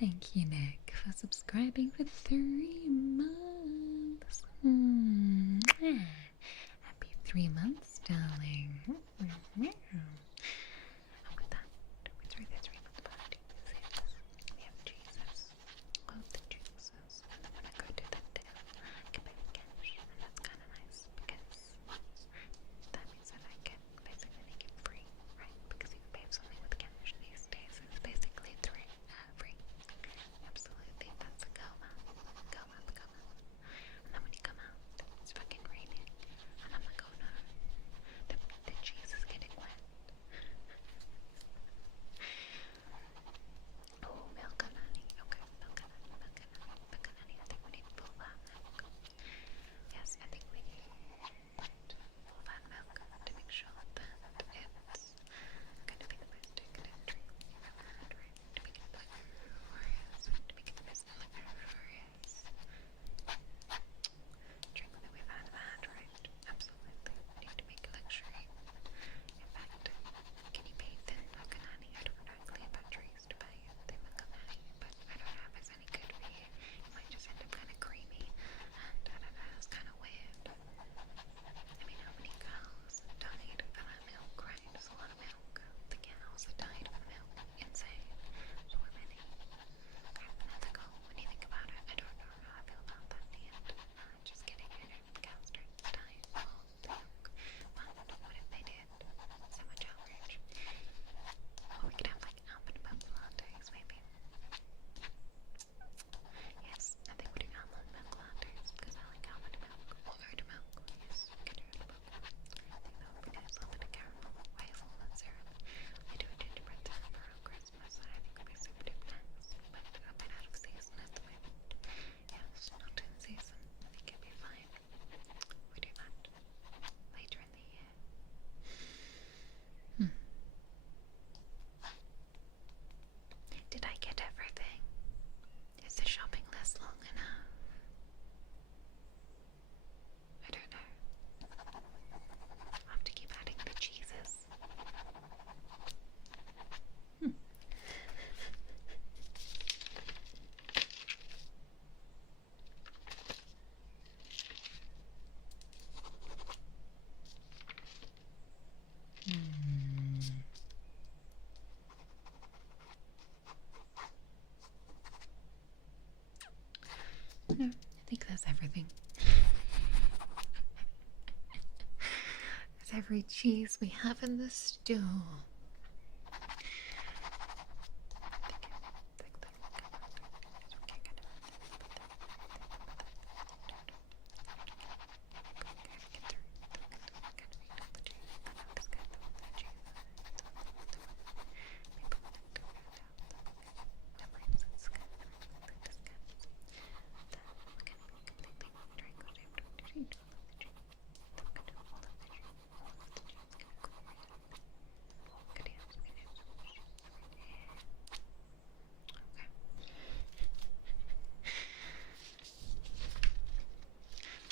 Thank you, Nick, for subscribing for 3 months. Happy 3 months, darling. And with that, we through the 3-month party. We have Jesus. All the Jesus. And then when I go to the dinner, I can pay with cash. And that's kind of nice because that means that I can basically make it free, right? Because you can pay something with cash these days. It's basically free. Absolutely, that's a go up. Go up, go up. And then when you come out, it's fucking raining. And I'm like, oh no, the cheese is getting wet. Oh, milk and honey. Okay, milk and honey, milk and honey, milk and honey. I think we need full fat milk. Yes, I think we need full fat milk to make sure that it's going to be the most decadent drink we've ever had, right? To make it luxurious. To make it the most luxurious drink that we've had, right? Absolutely. We need to make luxury. In fact, can you paint thin milk and honey? I don't know exactly about trees to buy thin milk and honey, but I don't know if it's any good for you. It might just end up kind of creamy, and I don't know, it's kind of weird. I mean, how many cows died for that milk, right? There's a lot of milk. The cows that died for milk. Insane. So many. That's a goal when you think about it. I don't know how I feel about that in the end. Just kidding, I know cows don't die for milk. But what if they did? So much outrage. Or we could have like almond milk lattes, maybe. Yes, I think we're doing almond milk lattes because I like almond milk. Or oat milk. Yes, we can do oat milk. I think that would be nice. A little bit of caramel, hazelnut syrup. I do a gingerbread syrup around Christmas, and I think would be super duper nice. But a bit out of season at the moment. Yes, not in season. I think it'd be fine. We do that later in the year. Did I get everything? Is the shopping list long enough? I don't know. I'll have to keep adding the cheeses. No, I think that's everything. That's every cheese we have in the store.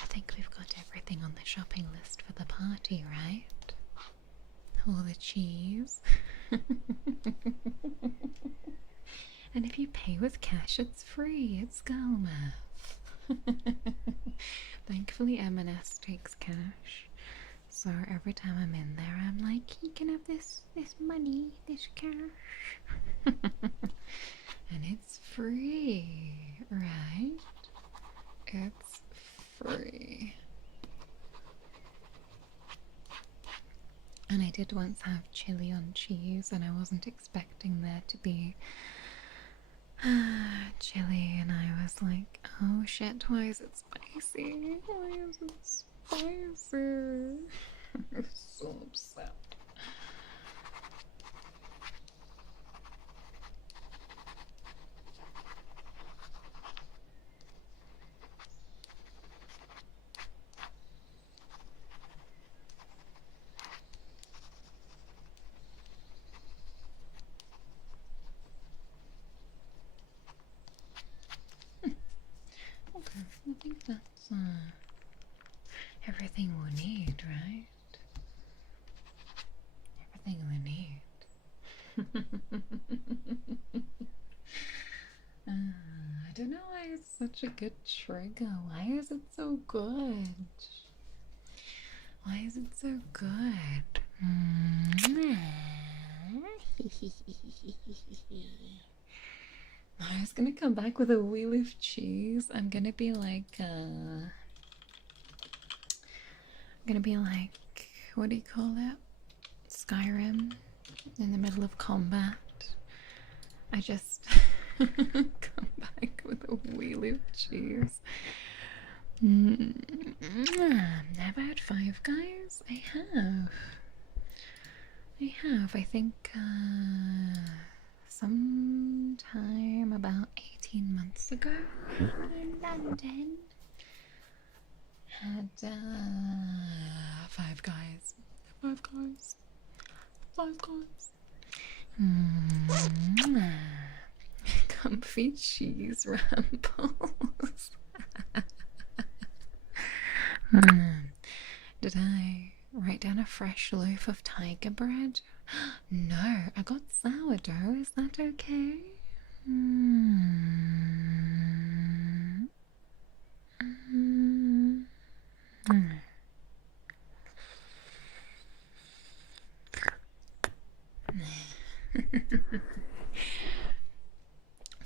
I think we've got everything on the shopping list for the party, right? All the cheese. And if you pay with cash, it's free. It's girl math. Thankfully, M&S takes cash. So every time I'm in there, I'm like, you can have this money, this cash. And it's free, right? It's free. And I did once have chili on cheese, and I wasn't expecting there to be chili, and I was like, oh shit, why is it spicy? Why is it spicy? I'm so upset. Okay, I think that's everything we'll need, such a good trigger. Why is it so good? Why is it so good? I was gonna come back with a wheel of cheese. I'm gonna be like, what do you call it? Skyrim in the middle of combat. I just come back with a wheel of cheese. Have I had Five Guys? I have. I think sometime about 18 months ago in London. Had Five Guys. Five Guys. Five Guys. Comfy cheese rambles. Did I write down a fresh loaf of tiger bread? No, I got sourdough. Is that okay?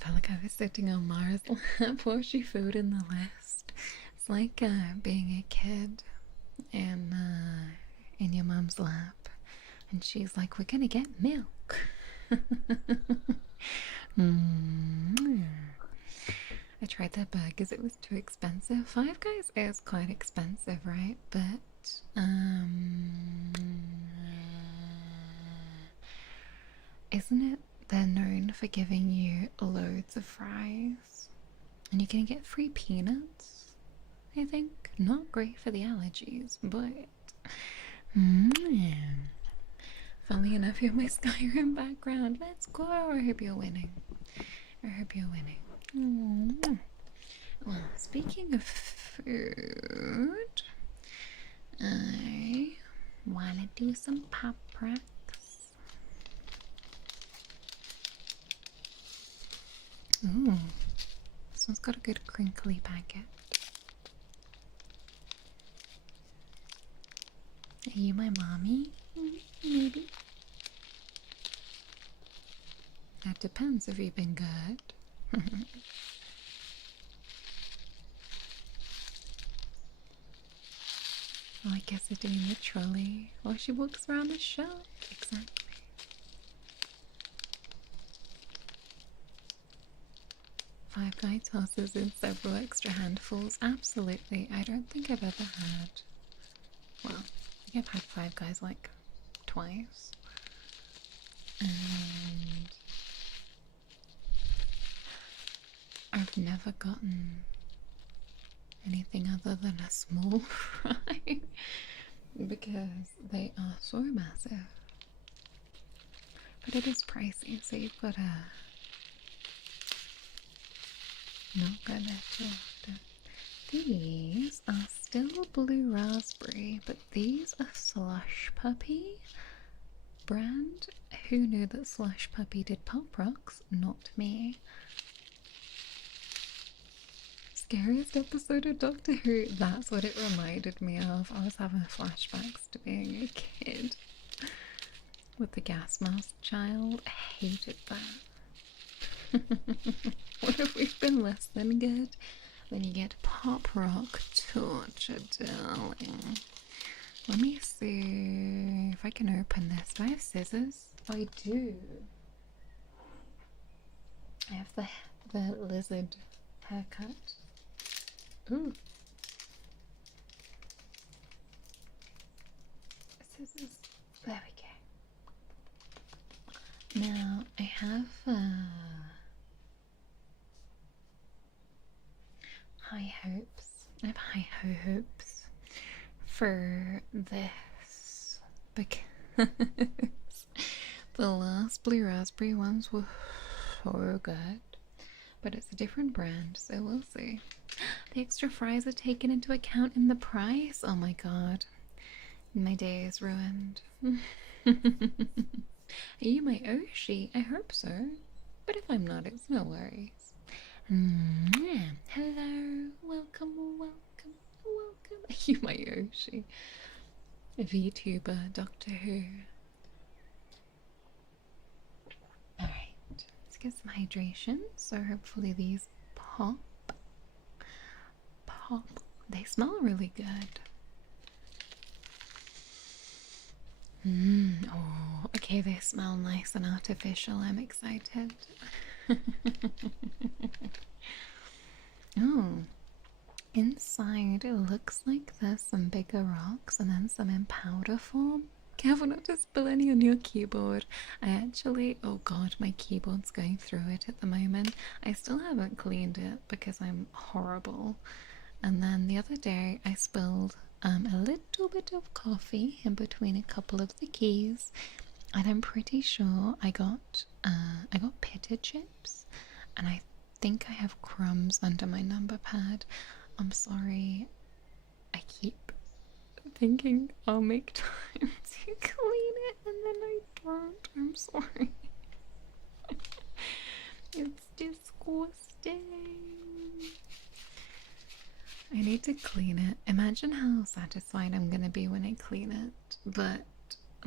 Felt like I was sitting on Mara's lap while she food in the list. It's like being a kid in your mum's lap, and she's like, "We're gonna get milk." I tried their burgers; it was too expensive. Five Guys is quite expensive, right? But isn't it? They're known for giving you loads of fries, and you're gonna get free peanuts. I think not great for the allergies, but funnily enough, you have my Skyrim background. Let's go. I hope you're winning. I hope you're winning. Well, speaking of food, I wanna do some pop rocks. Ooh, this one's got a good crinkly packet. Are you my mommy? Maybe. That depends if you've been good. Oh, I guess they're doing the trolley while she walks around the shop. Exactly. Five Guy tosses in several extra handfuls. Absolutely. I don't think I've ever had. Well, I think I've had Five Guys like twice. And I've never gotten anything other than a small fry because they are so massive. But it is pricey, so you've got to not go there too often. These are still blue raspberry, but these are Slush Puppy brand. Who knew that Slush Puppy did pop rocks? Not me. Scariest episode of Doctor Who. That's what it reminded me of. I was having flashbacks to being a kid with the gas mask child. I hated that. What if we've been less than good? Then you get pop rock torture, darling. Let me see if I can open this. Do I have scissors? I do. I have the lizard haircut. Ooh. Scissors. There we go. Now I have high hopes. I have high hopes for this because the last blue raspberry ones were so good, but it's a different brand, so we'll see. The extra fries are taken into account in the price. Oh my god, my day is ruined. Are you my Oshi? I hope so, but if I'm not, it's no worries. Hello, welcome, welcome, welcome. You, my Oshi. VTuber, Doctor Who. Alright, let's get some hydration. So hopefully these pop. They smell really good. Oh, okay, they smell nice and artificial. I'm excited. Oh, inside it looks like there's some bigger rocks and then some in powder form. Careful not to spill any on your keyboard. I actually, oh god, my keyboard's going through it at the moment. I still haven't cleaned it because I'm horrible. And then the other day I spilled a little bit of coffee in between a couple of the keys, and I'm pretty sure I got pita chips, and I think I have crumbs under my number pad. I'm sorry. I keep thinking I'll make time to clean it, and then I don't. I'm sorry. It's disgusting. I need to clean it. Imagine how satisfied I'm gonna be when I clean it. But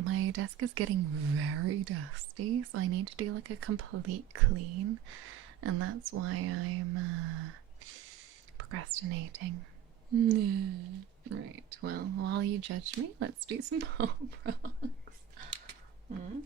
my desk is getting very dusty, so I need to do like a complete clean. And that's why I'm procrastinating. Right, well, while you judge me, let's do some pop rocks. Oh.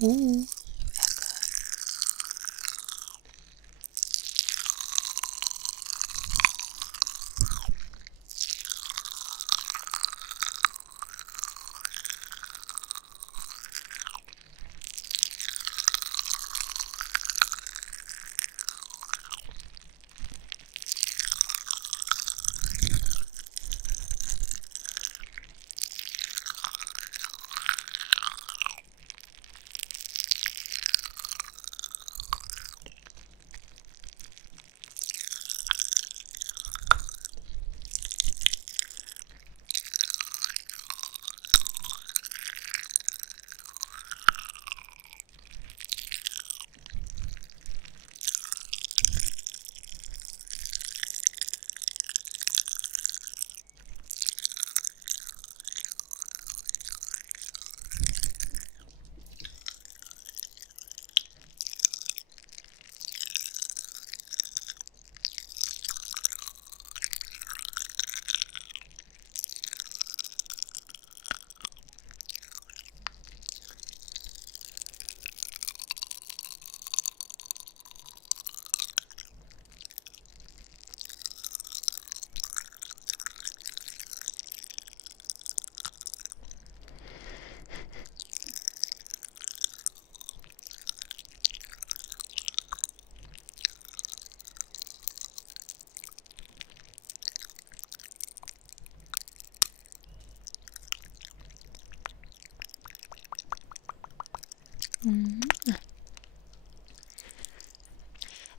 Ooh.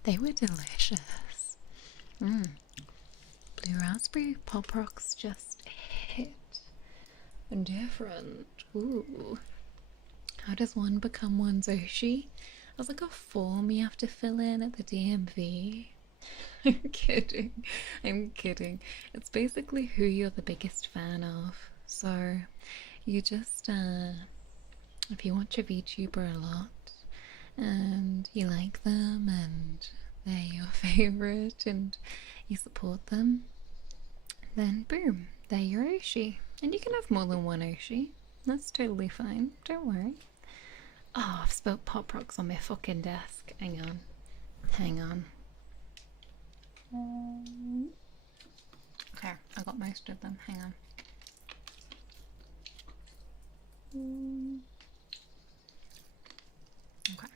They were delicious. Blue raspberry pop rocks just hit different. Ooh. How does one become one's Oshi? There's like a form you have to fill in at the DMV. I'm kidding. I'm kidding. It's basically who you're the biggest fan of. So you just if you watch a VTuber a lot and you like them and they're your favorite and you support them, then boom, they're your Oshi. And you can have more than one Oshi. That's totally fine. Don't worry. Oh, I've spilled pop rocks on my fucking desk. Hang on. Hang on. Okay, I got most of them. Hang on. Okay.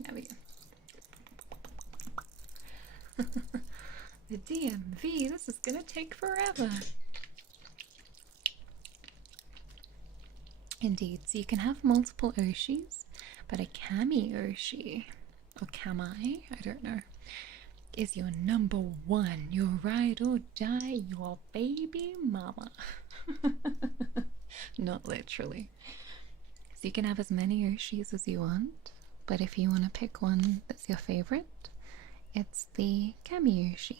There we go. The DMV, this is gonna take forever. Indeed, so you can have multiple Oshis, but a Kami Oshi, or Kami, I don't know, is your number one, your ride or die, your baby mama. Not literally. So you can have as many Oshis as you want, but if you want to pick one that's your favorite, it's the Kami Oshi.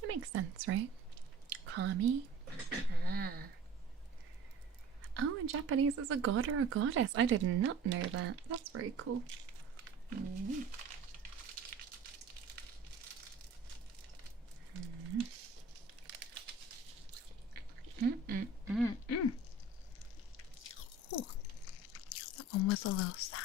That makes sense, right? Kami. Ah. Oh, in Japanese it's a god or a goddess. I did not know that. That's very cool. Mm. Ooh, that one was a little sour.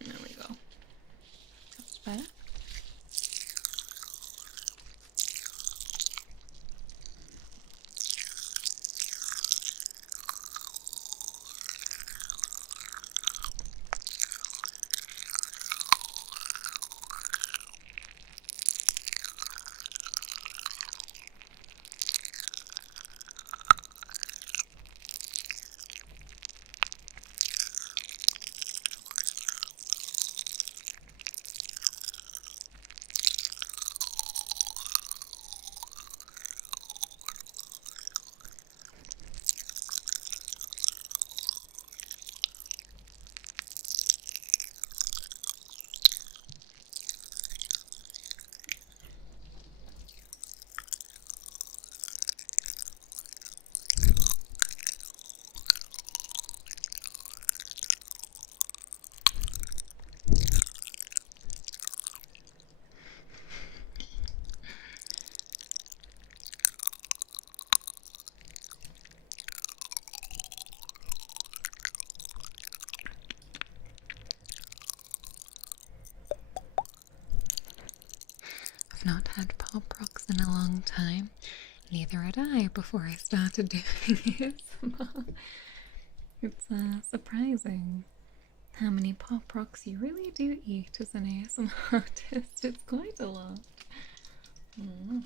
There we go. That's better. I've not had pop rocks in a long time. Neither had I before I started doing ASMR. It's surprising how many pop rocks you really do eat as an ASMR artist. It's quite a lot. Mm.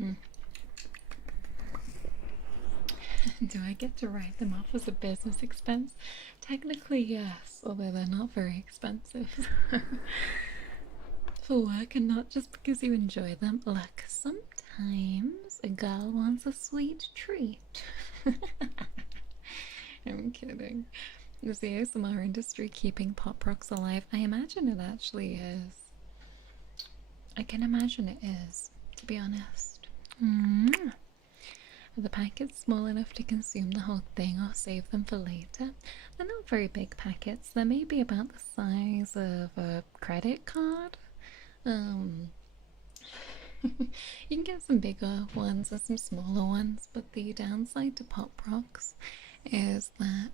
Mm. Do I get to write them off as a business expense? Technically, yes, although they're not very expensive. For work and not just because you enjoy them. Look, sometimes a girl wants a sweet treat. I'm kidding. Is the ASMR industry keeping pop rocks alive? I imagine it actually is. I can imagine it is, to be honest. Are the packets small enough to consume the whole thing or save them for later? They're not very big packets. They're maybe about the size of a credit card. You can get some bigger ones and some smaller ones, but the downside to pop rocks is that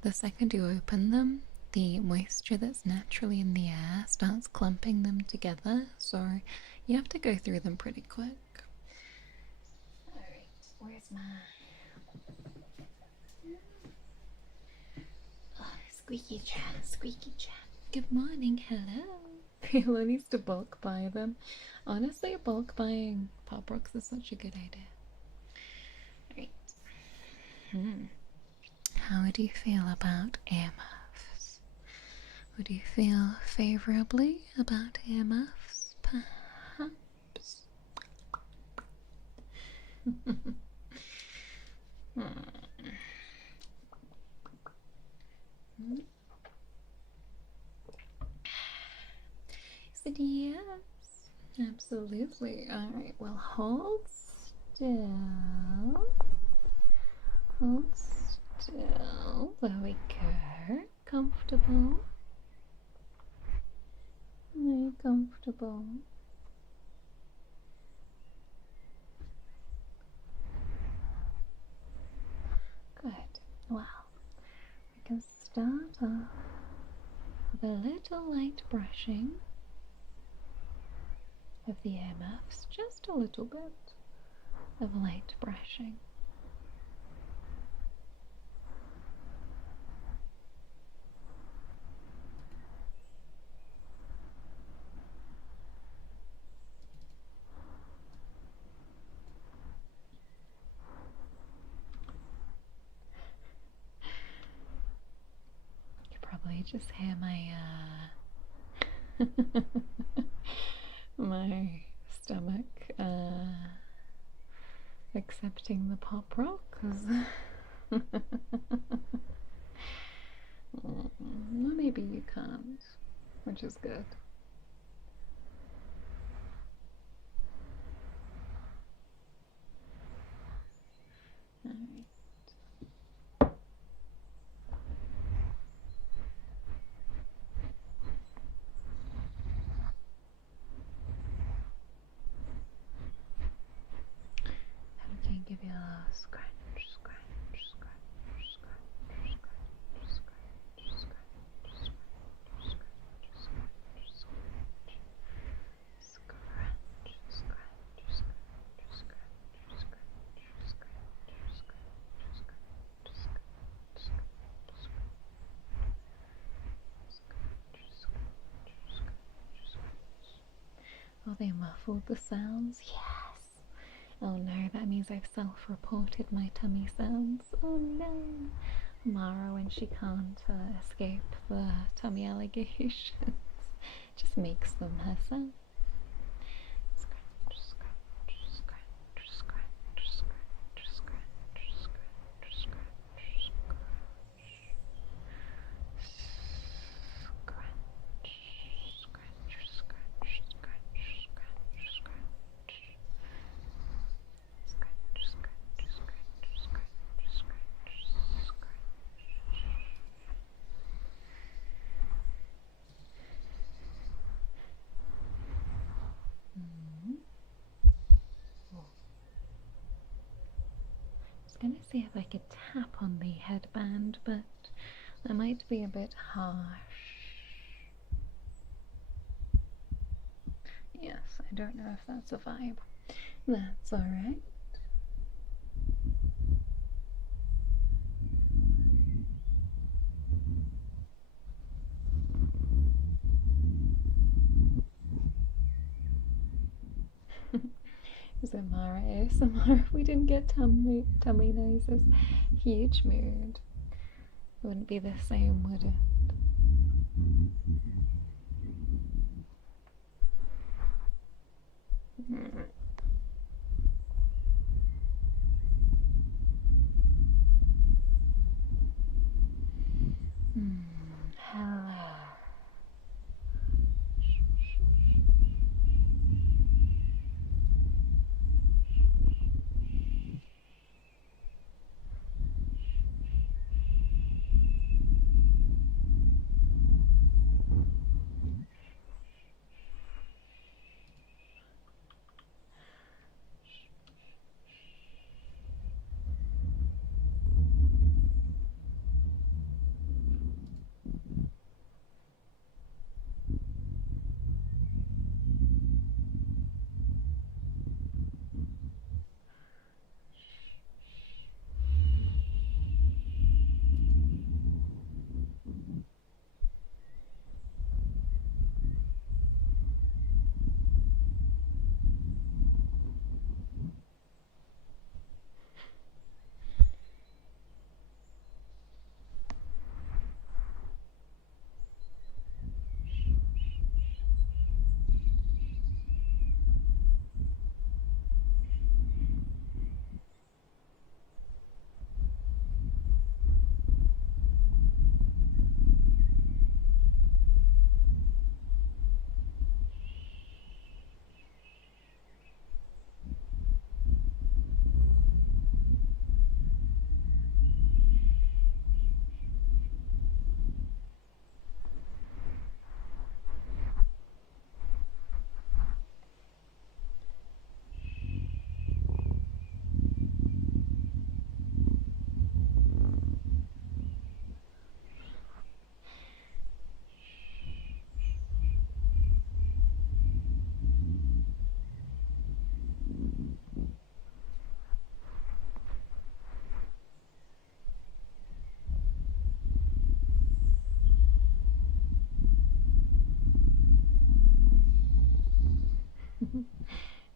the second you open them, the moisture that's naturally in the air starts clumping them together, so you have to go through them pretty quick. Alright, where's my... Oh, squeaky chat, squeaky chat. Good morning, hello. You'll need to bulk buy them. Honestly, bulk buying pop rocks is such a good idea. Alright. How do you feel about earmuffs? Would you feel favourably about earmuffs, perhaps? So yes, absolutely. Alright, well hold still. Hold still. There we go. Comfortable. Very comfortable. Good. Well, we can start off with a little light brushing of the earmuffs, just a little bit of light brushing. You probably just hear my my stomach accepting the pop rocks. Well, maybe you can't, which is good. Alright. Okay, give you a scratch, scratch, scratch, scratch, scratch, scratch, scratch, scratch, scratch, Oh, they muffled the sounds? Yes! Oh no, that means I've self-reported my tummy sounds. Oh no! Mara, when she can't escape the tummy allegations, just makes them herself. Scratch, scratch, scratch, scratch, scratch, scratch, scratch, scratch, I was gonna see if I could tap on the headband, but that might be a bit harsh. Yes, I don't know if that's a vibe. That's alright. Is it Mara ASMR? We didn't get tummy noises. Huge mood. It wouldn't be the same, would it? Hello.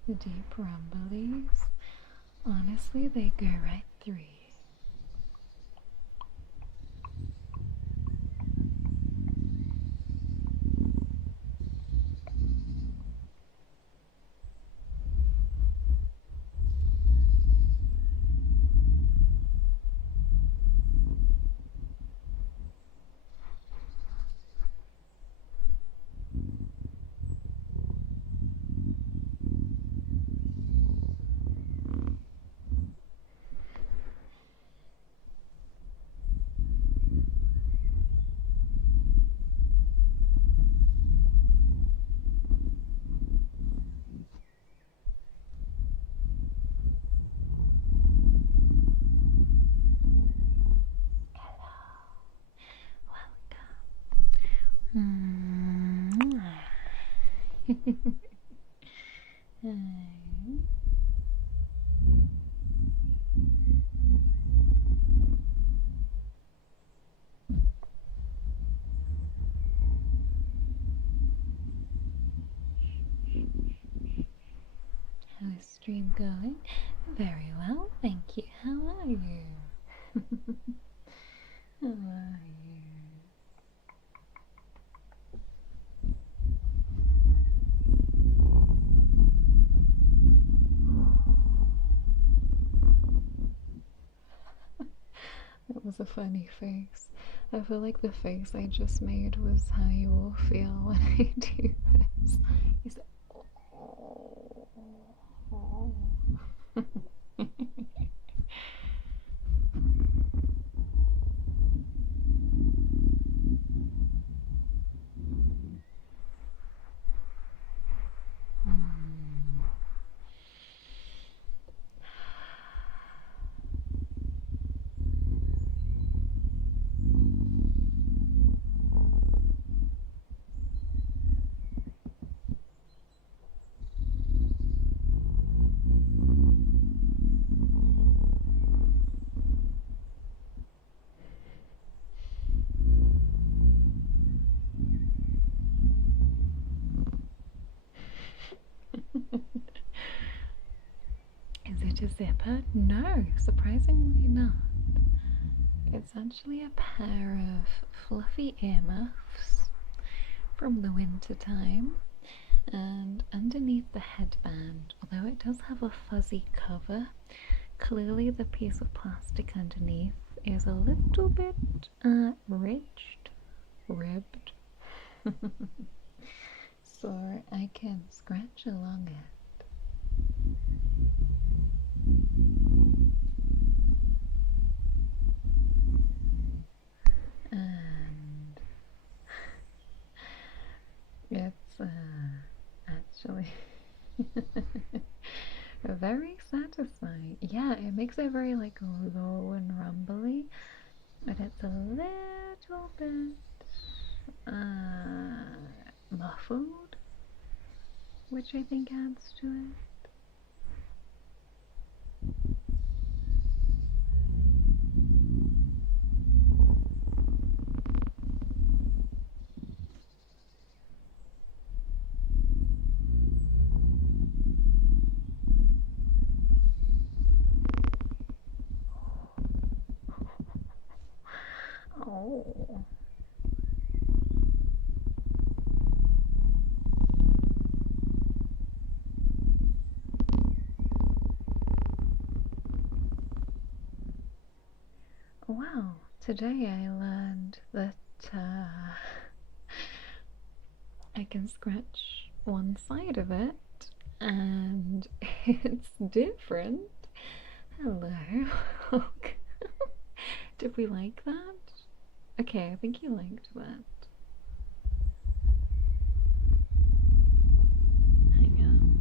The deep rumblies. Honestly, they go right through you. How is stream going? Very well, thank you. How are you? How are you? That was a funny face. I feel like the face I just made was how you all feel when I do this. You say, oh. Is it a zipper? No, surprisingly not. It's actually a pair of fluffy earmuffs from the winter time, and underneath the headband, although it does have a fuzzy cover, clearly the piece of plastic underneath is a little bit ribbed, so I can scratch along it. And it's actually very satisfying. Yeah, it makes it very like low and rumbly, but it's a little bit muffled, which I think adds to it. Oh. Wow, today I learned that I can scratch one side of it and it's different. Hello. Did we like that? Okay, I think you liked that. Hang on.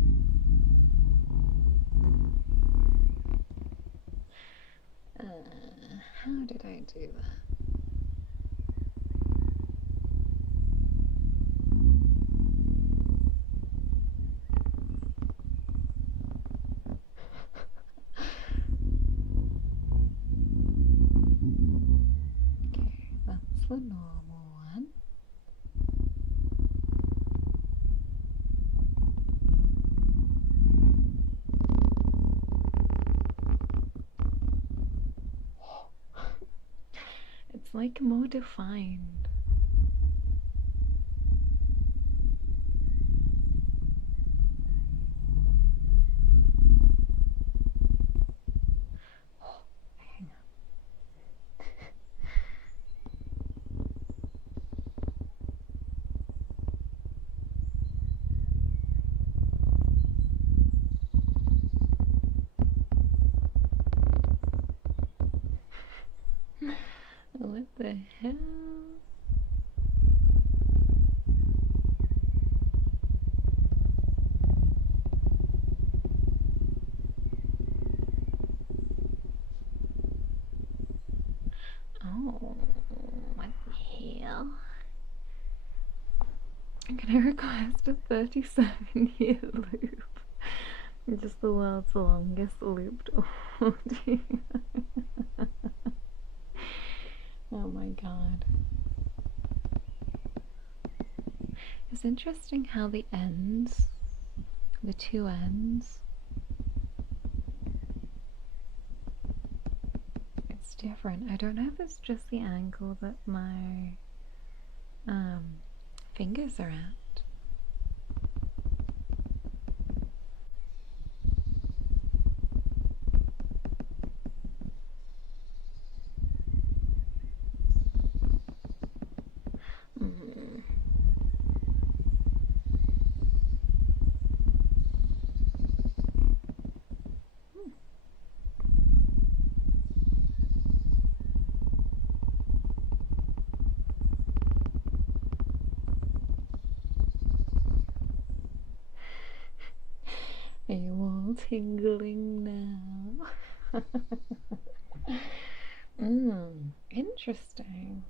How did I do that? Okay, that's the normal one. It's like more defined. Hang on. What the hell? Oh, what the hell? I'm gonna request a 37-year loop. Just the world's longest looped audio. Oh my god. It's interesting how the ends, the two ends, it's different. I don't know if it's just the angle that my fingers are at. Are you all tingling now? Interesting.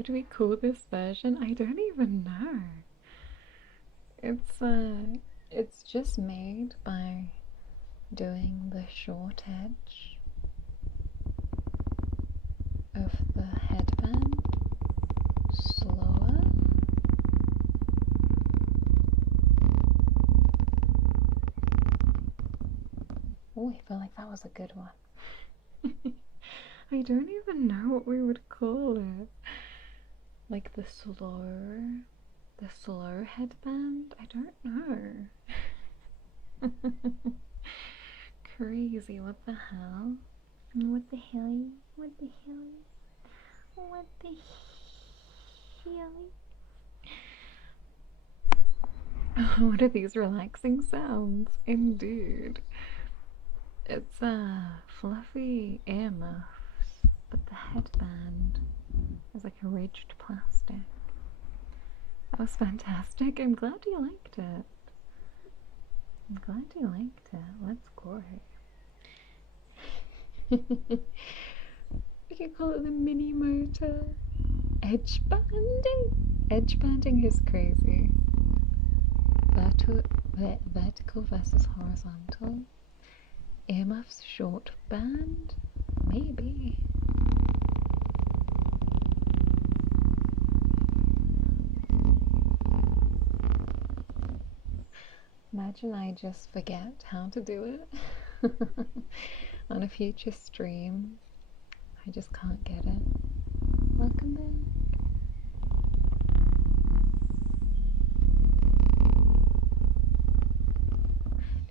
would we call this version? I don't even know. It's just made by doing the short edge of the headband slower. Oh, I feel like that was a good one. I don't even know what we would call it. Like the slow headband? I don't know. Crazy, what the hell? What the hell? What the hell? What the hell? What are these relaxing sounds? Indeed. It's fluffy earmuffs, but the headband is like a ridged plastic. That was fantastic. I'm glad you liked it. I'm glad you liked it. Let's go. We can call it the mini motor. Edge banding? Edge banding is crazy. Vertical versus horizontal. Earmuffs short band? Maybe. Imagine I just forget how to do it on a future stream. I just can't get it. Welcome back.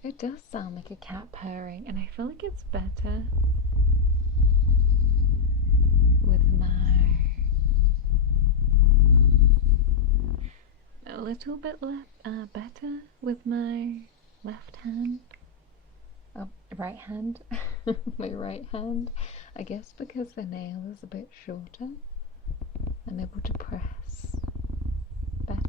It does sound like a cat purring, and I feel like it's better with a little bit better with my left hand. Oh, right hand. My right hand. I guess because the nail is a bit shorter, I'm able to press better.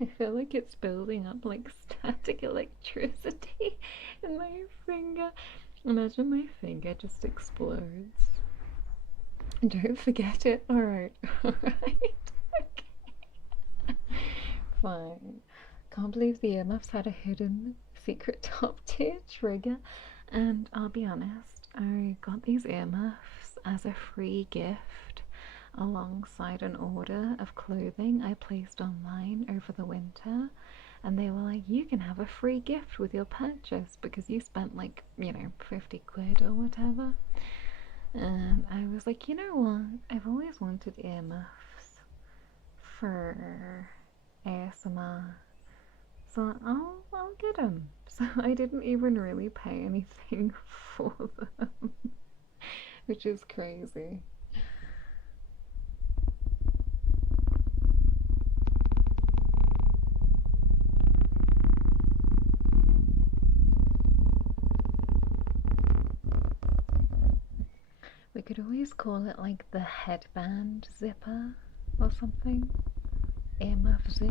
I feel like it's building up like static electricity in my finger. Imagine my finger just explodes. Don't forget it. Alright, alright. Okay. Fine. Can't believe the earmuffs had a hidden secret top tier trigger. And I'll be honest, I got these earmuffs as a free gift alongside an order of clothing I placed online over the winter, and they were like, you can have a free gift with your purchase because you spent like, 50 quid or whatever. And I was like, you know what, I've always wanted earmuffs for ASMR, so I'll get them. So I didn't even really pay anything for them, which is crazy. We could always call it like the headband zipper or something. Earmuff zip.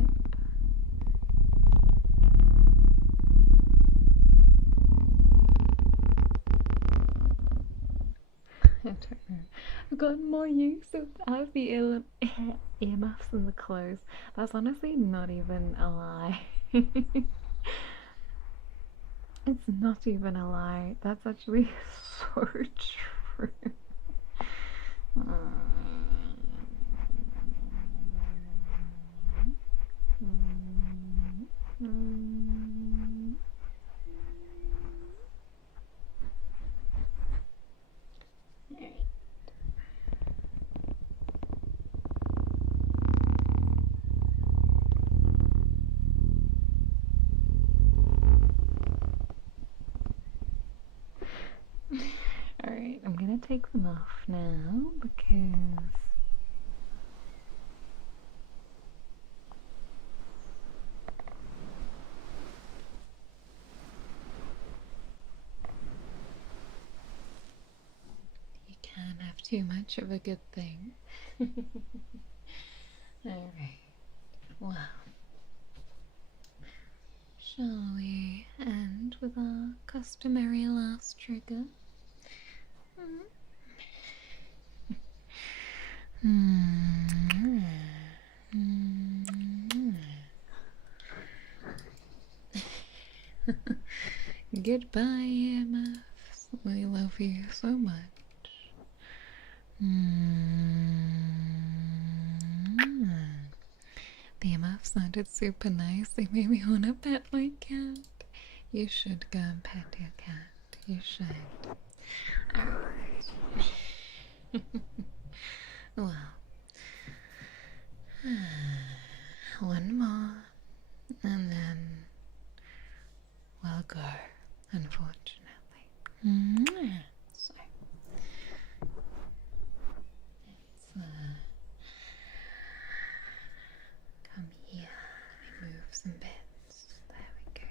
I don't know. I've gotten more use out of the earmuffs than the clothes. That's honestly not even a lie. It's not even a lie. That's actually so true. Alright, I'm gonna take them off now because you can have too much of a good thing. Alright, well, shall we end with our customary last trigger? Goodbye, EMFs. We love you so much. The EMF sounded super nice. They made me want to pet my cat. You should go and pet your cat. You should. Alright. Well, one more, and then we'll go, unfortunately. So, let's come here. Let me move some bits. There we go.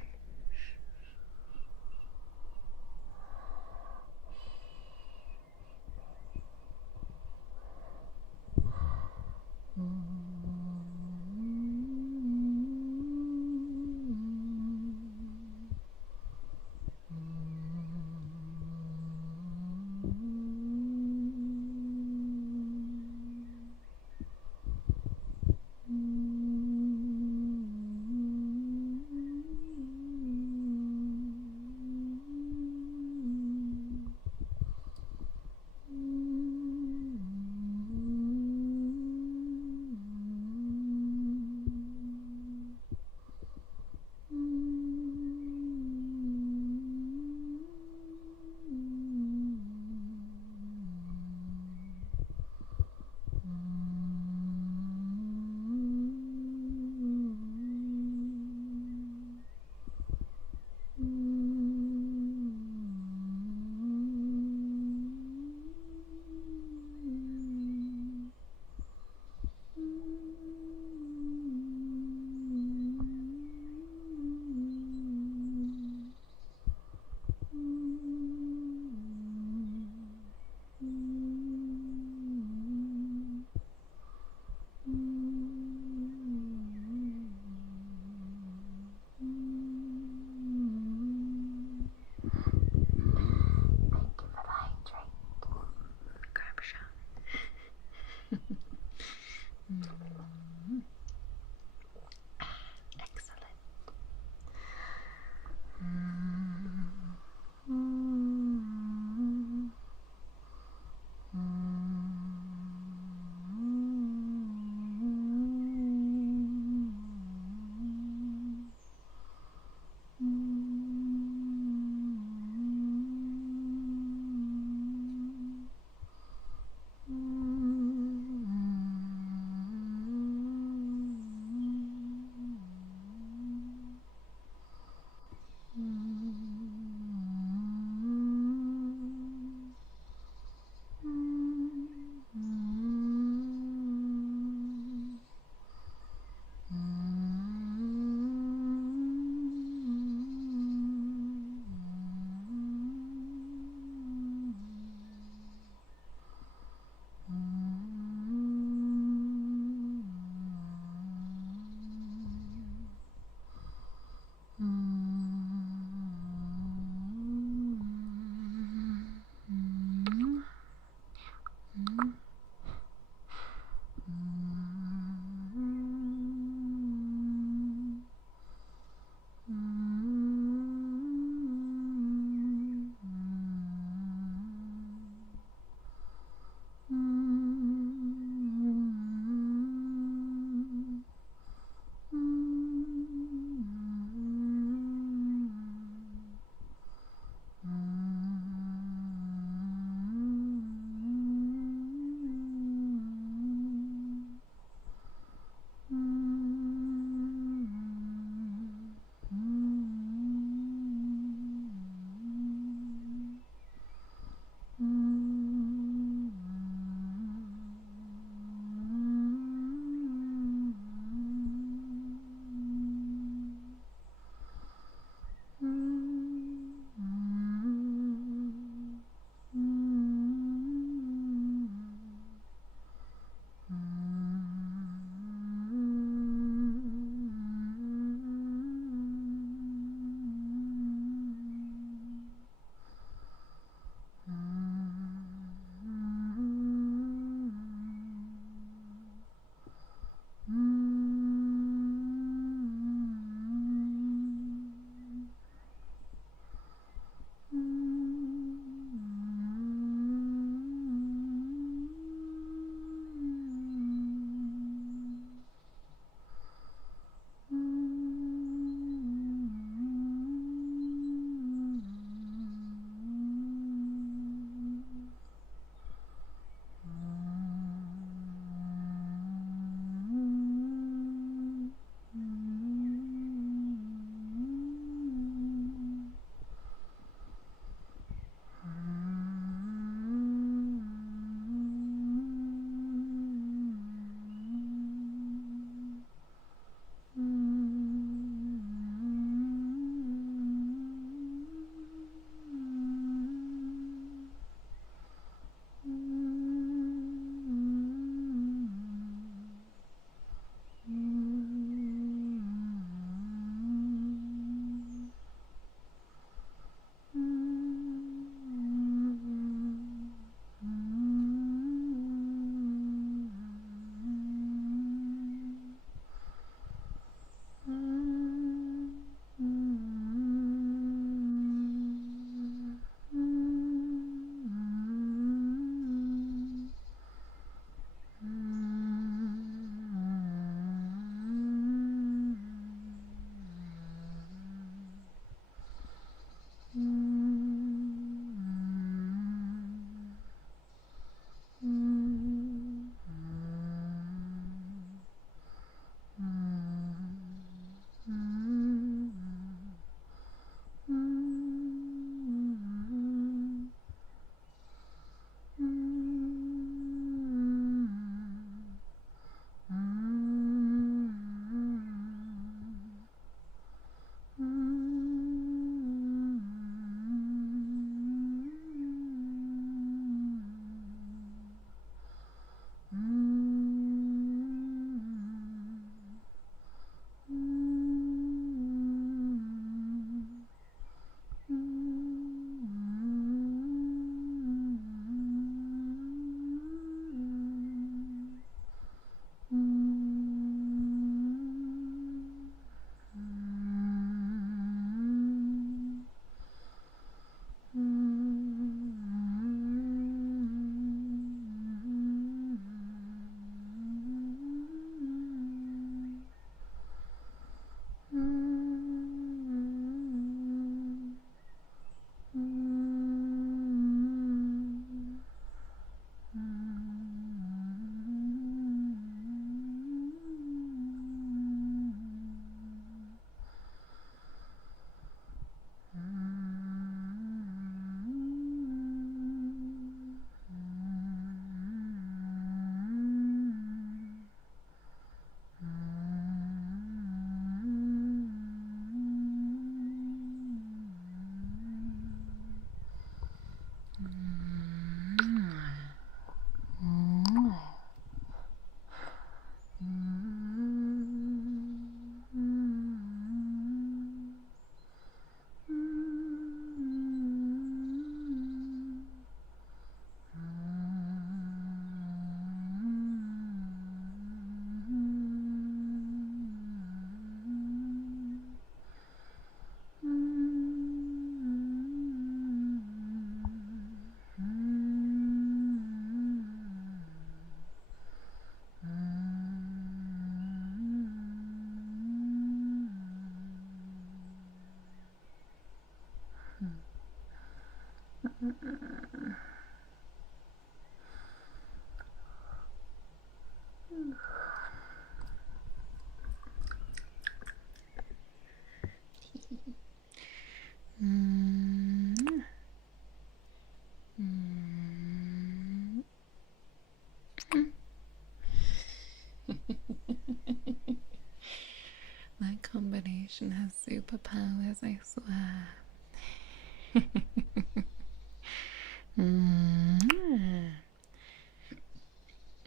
That combination has superpowers, I swear.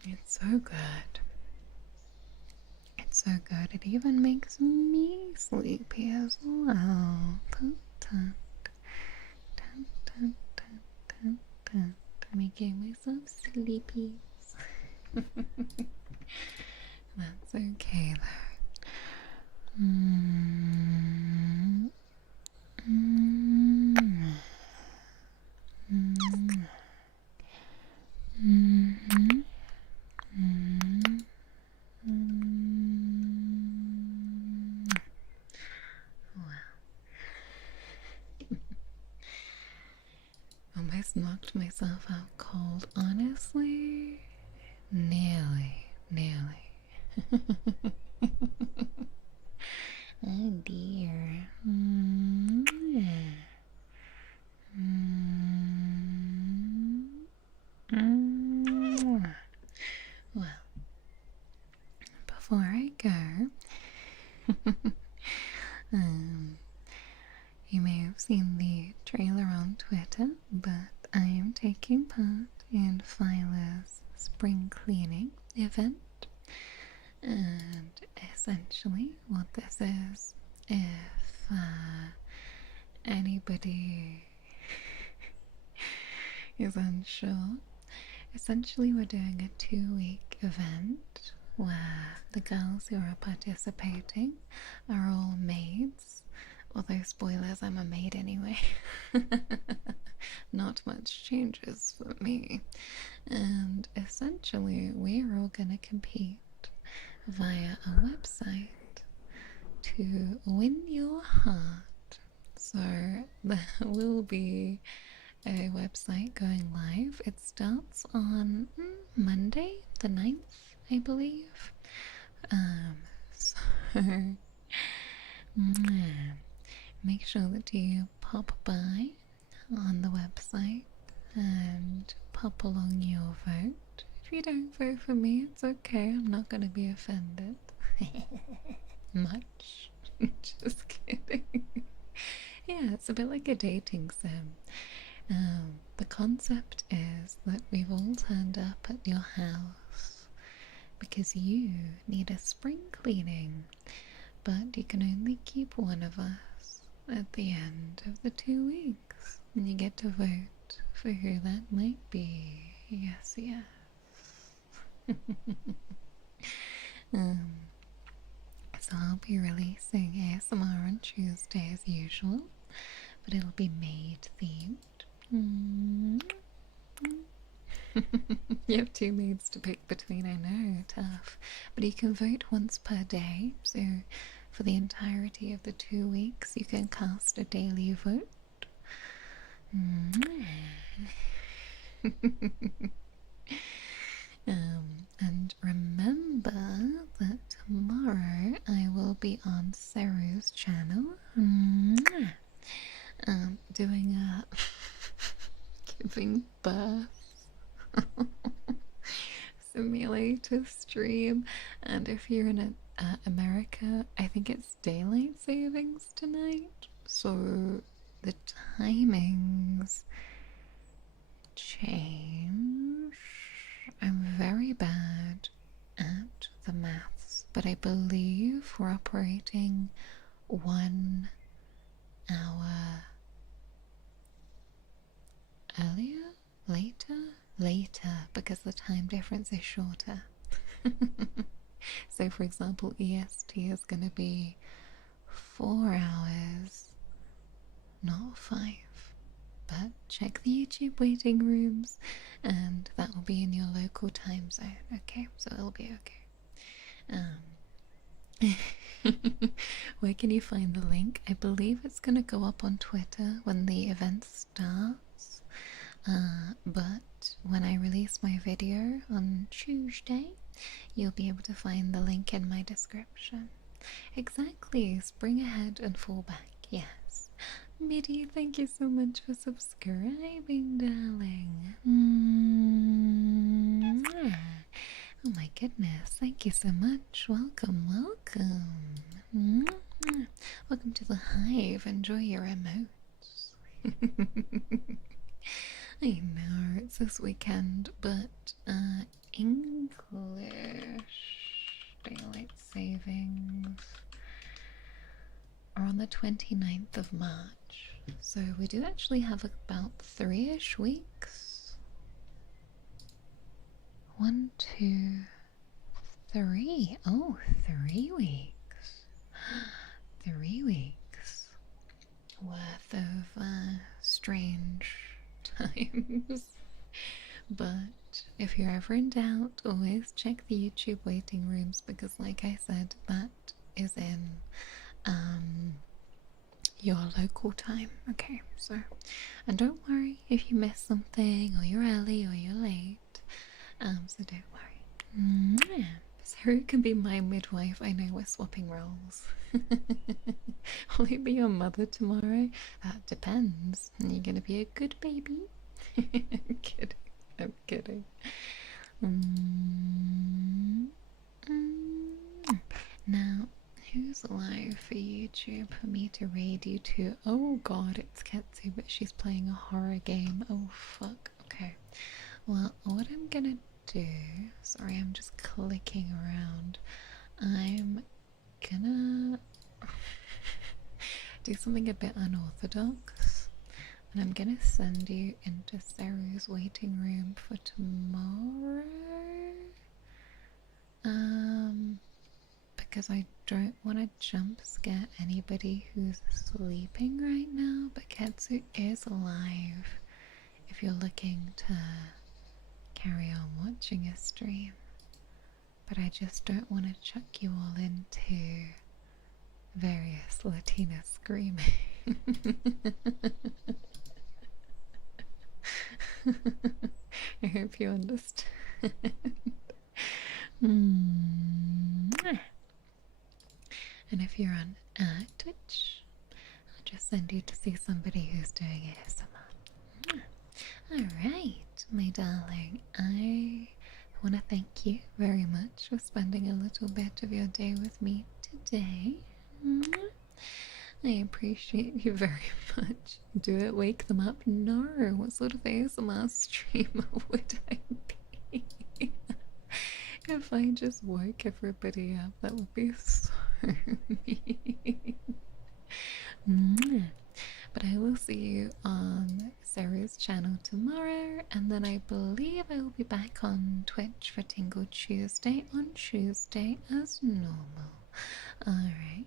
It's so good. It's so good. It even makes me sleepy as well. Making myself sleepy. That's okay though. Almost knocked myself out cold, honestly. Nearly. Oh dear. Well, before I go, you may have seen the trailer on Twitter, but I am taking part in Phyla's spring cleaning event. And essentially, what this is, if anybody is unsure, essentially we're doing a 2-week event where the girls who are participating are all maids. Although, spoilers, I'm a maid anyway. Not much changes for me. And essentially, we're all gonna compete via a website to win your heart. So there will be a website going live. It starts on Monday the 9th, I believe. So make sure that you pop by on the website and pop along your vote. If you don't vote for me, it's okay. I'm not going to be offended. Much. Just kidding. Yeah, it's a bit like a dating sim. The concept is that we've all turned up at your house because you need a spring cleaning, but you can only keep one of us at the end of the 2 weeks, and you get to vote for who that might be. Yes. So I'll be releasing ASMR on Tuesday as usual, but it'll be maid themed. You have 2 maids to pick between, I know, tough. But you can vote once per day, so for the entirety of the 2 weeks you can cast a daily vote. And remember that tomorrow I will be on Seru's channel doing a giving birth simulator stream. And if you're in America, I think it's daylight savings tonight, so the timings change. I'm very bad at the maths, but I believe we're operating 1 hour earlier? Later, because the time difference is shorter. So for example, EST is going to be 4 hours, not 5. But check the YouTube waiting rooms, and that will be in your local time zone. Okay, so it'll be okay. Where can you find the link? I believe it's going to go up on Twitter when the event starts. But when I release my video on Tuesday, you'll be able to find the link in my description. Exactly, spring ahead and fall back, yes. Midi, thank you so much for subscribing, darling. Oh my goodness, thank you so much. Welcome, welcome. Welcome to the hive. Enjoy your emotes. I know, it's this weekend, but English daylight savings are on the 29th of March. So we do actually have about 3-ish weeks. 1, 2, 3. Oh, 3 weeks. 3 weeks worth of strange times. But if you're ever in doubt, always check the YouTube waiting rooms, because like I said, that is in your local time. Okay, so, and don't worry if you miss something, or you're early or you're late, so don't worry. So who can be my midwife? I know we're swapping roles. Will you be your mother tomorrow? That depends. Are you gonna be a good baby? I'm kidding. I'm kidding. Now, who's alive for YouTube for me to raid you to? Oh god, it's Ketsu, but she's playing a horror game. Oh fuck. Okay. Well, what I'm gonna do... Sorry, I'm just clicking around. I'm gonna do something a bit unorthodox. And I'm gonna send you into Saru's waiting room for tomorrow. Because I don't want to jump scare anybody who's sleeping right now, but Ketsu is alive if you're looking to carry on watching a stream. But I just don't want to chuck you all into various Latina screaming. I hope you understand. And if you're on Twitch, I'll just send you to see somebody who's doing ASMR. Alright, my darling, I want to thank you very much for spending a little bit of your day with me today. I appreciate you very much. Do it wake them up? No, what sort of ASMR streamer would I be? If I just woke everybody up, that would be so mean. But I will see you on Sarah's channel tomorrow, and then I believe I will be back on Twitch for Tingle Tuesday on Tuesday as normal. Alright,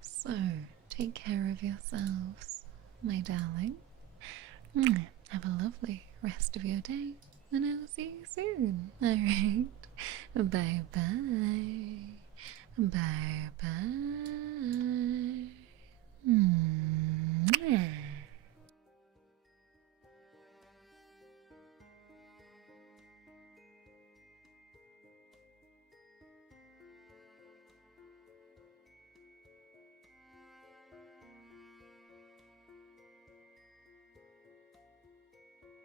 so take care of yourselves, my darling. Have a lovely rest of your day, and I'll see you soon. Alright, bye bye. Bye bye.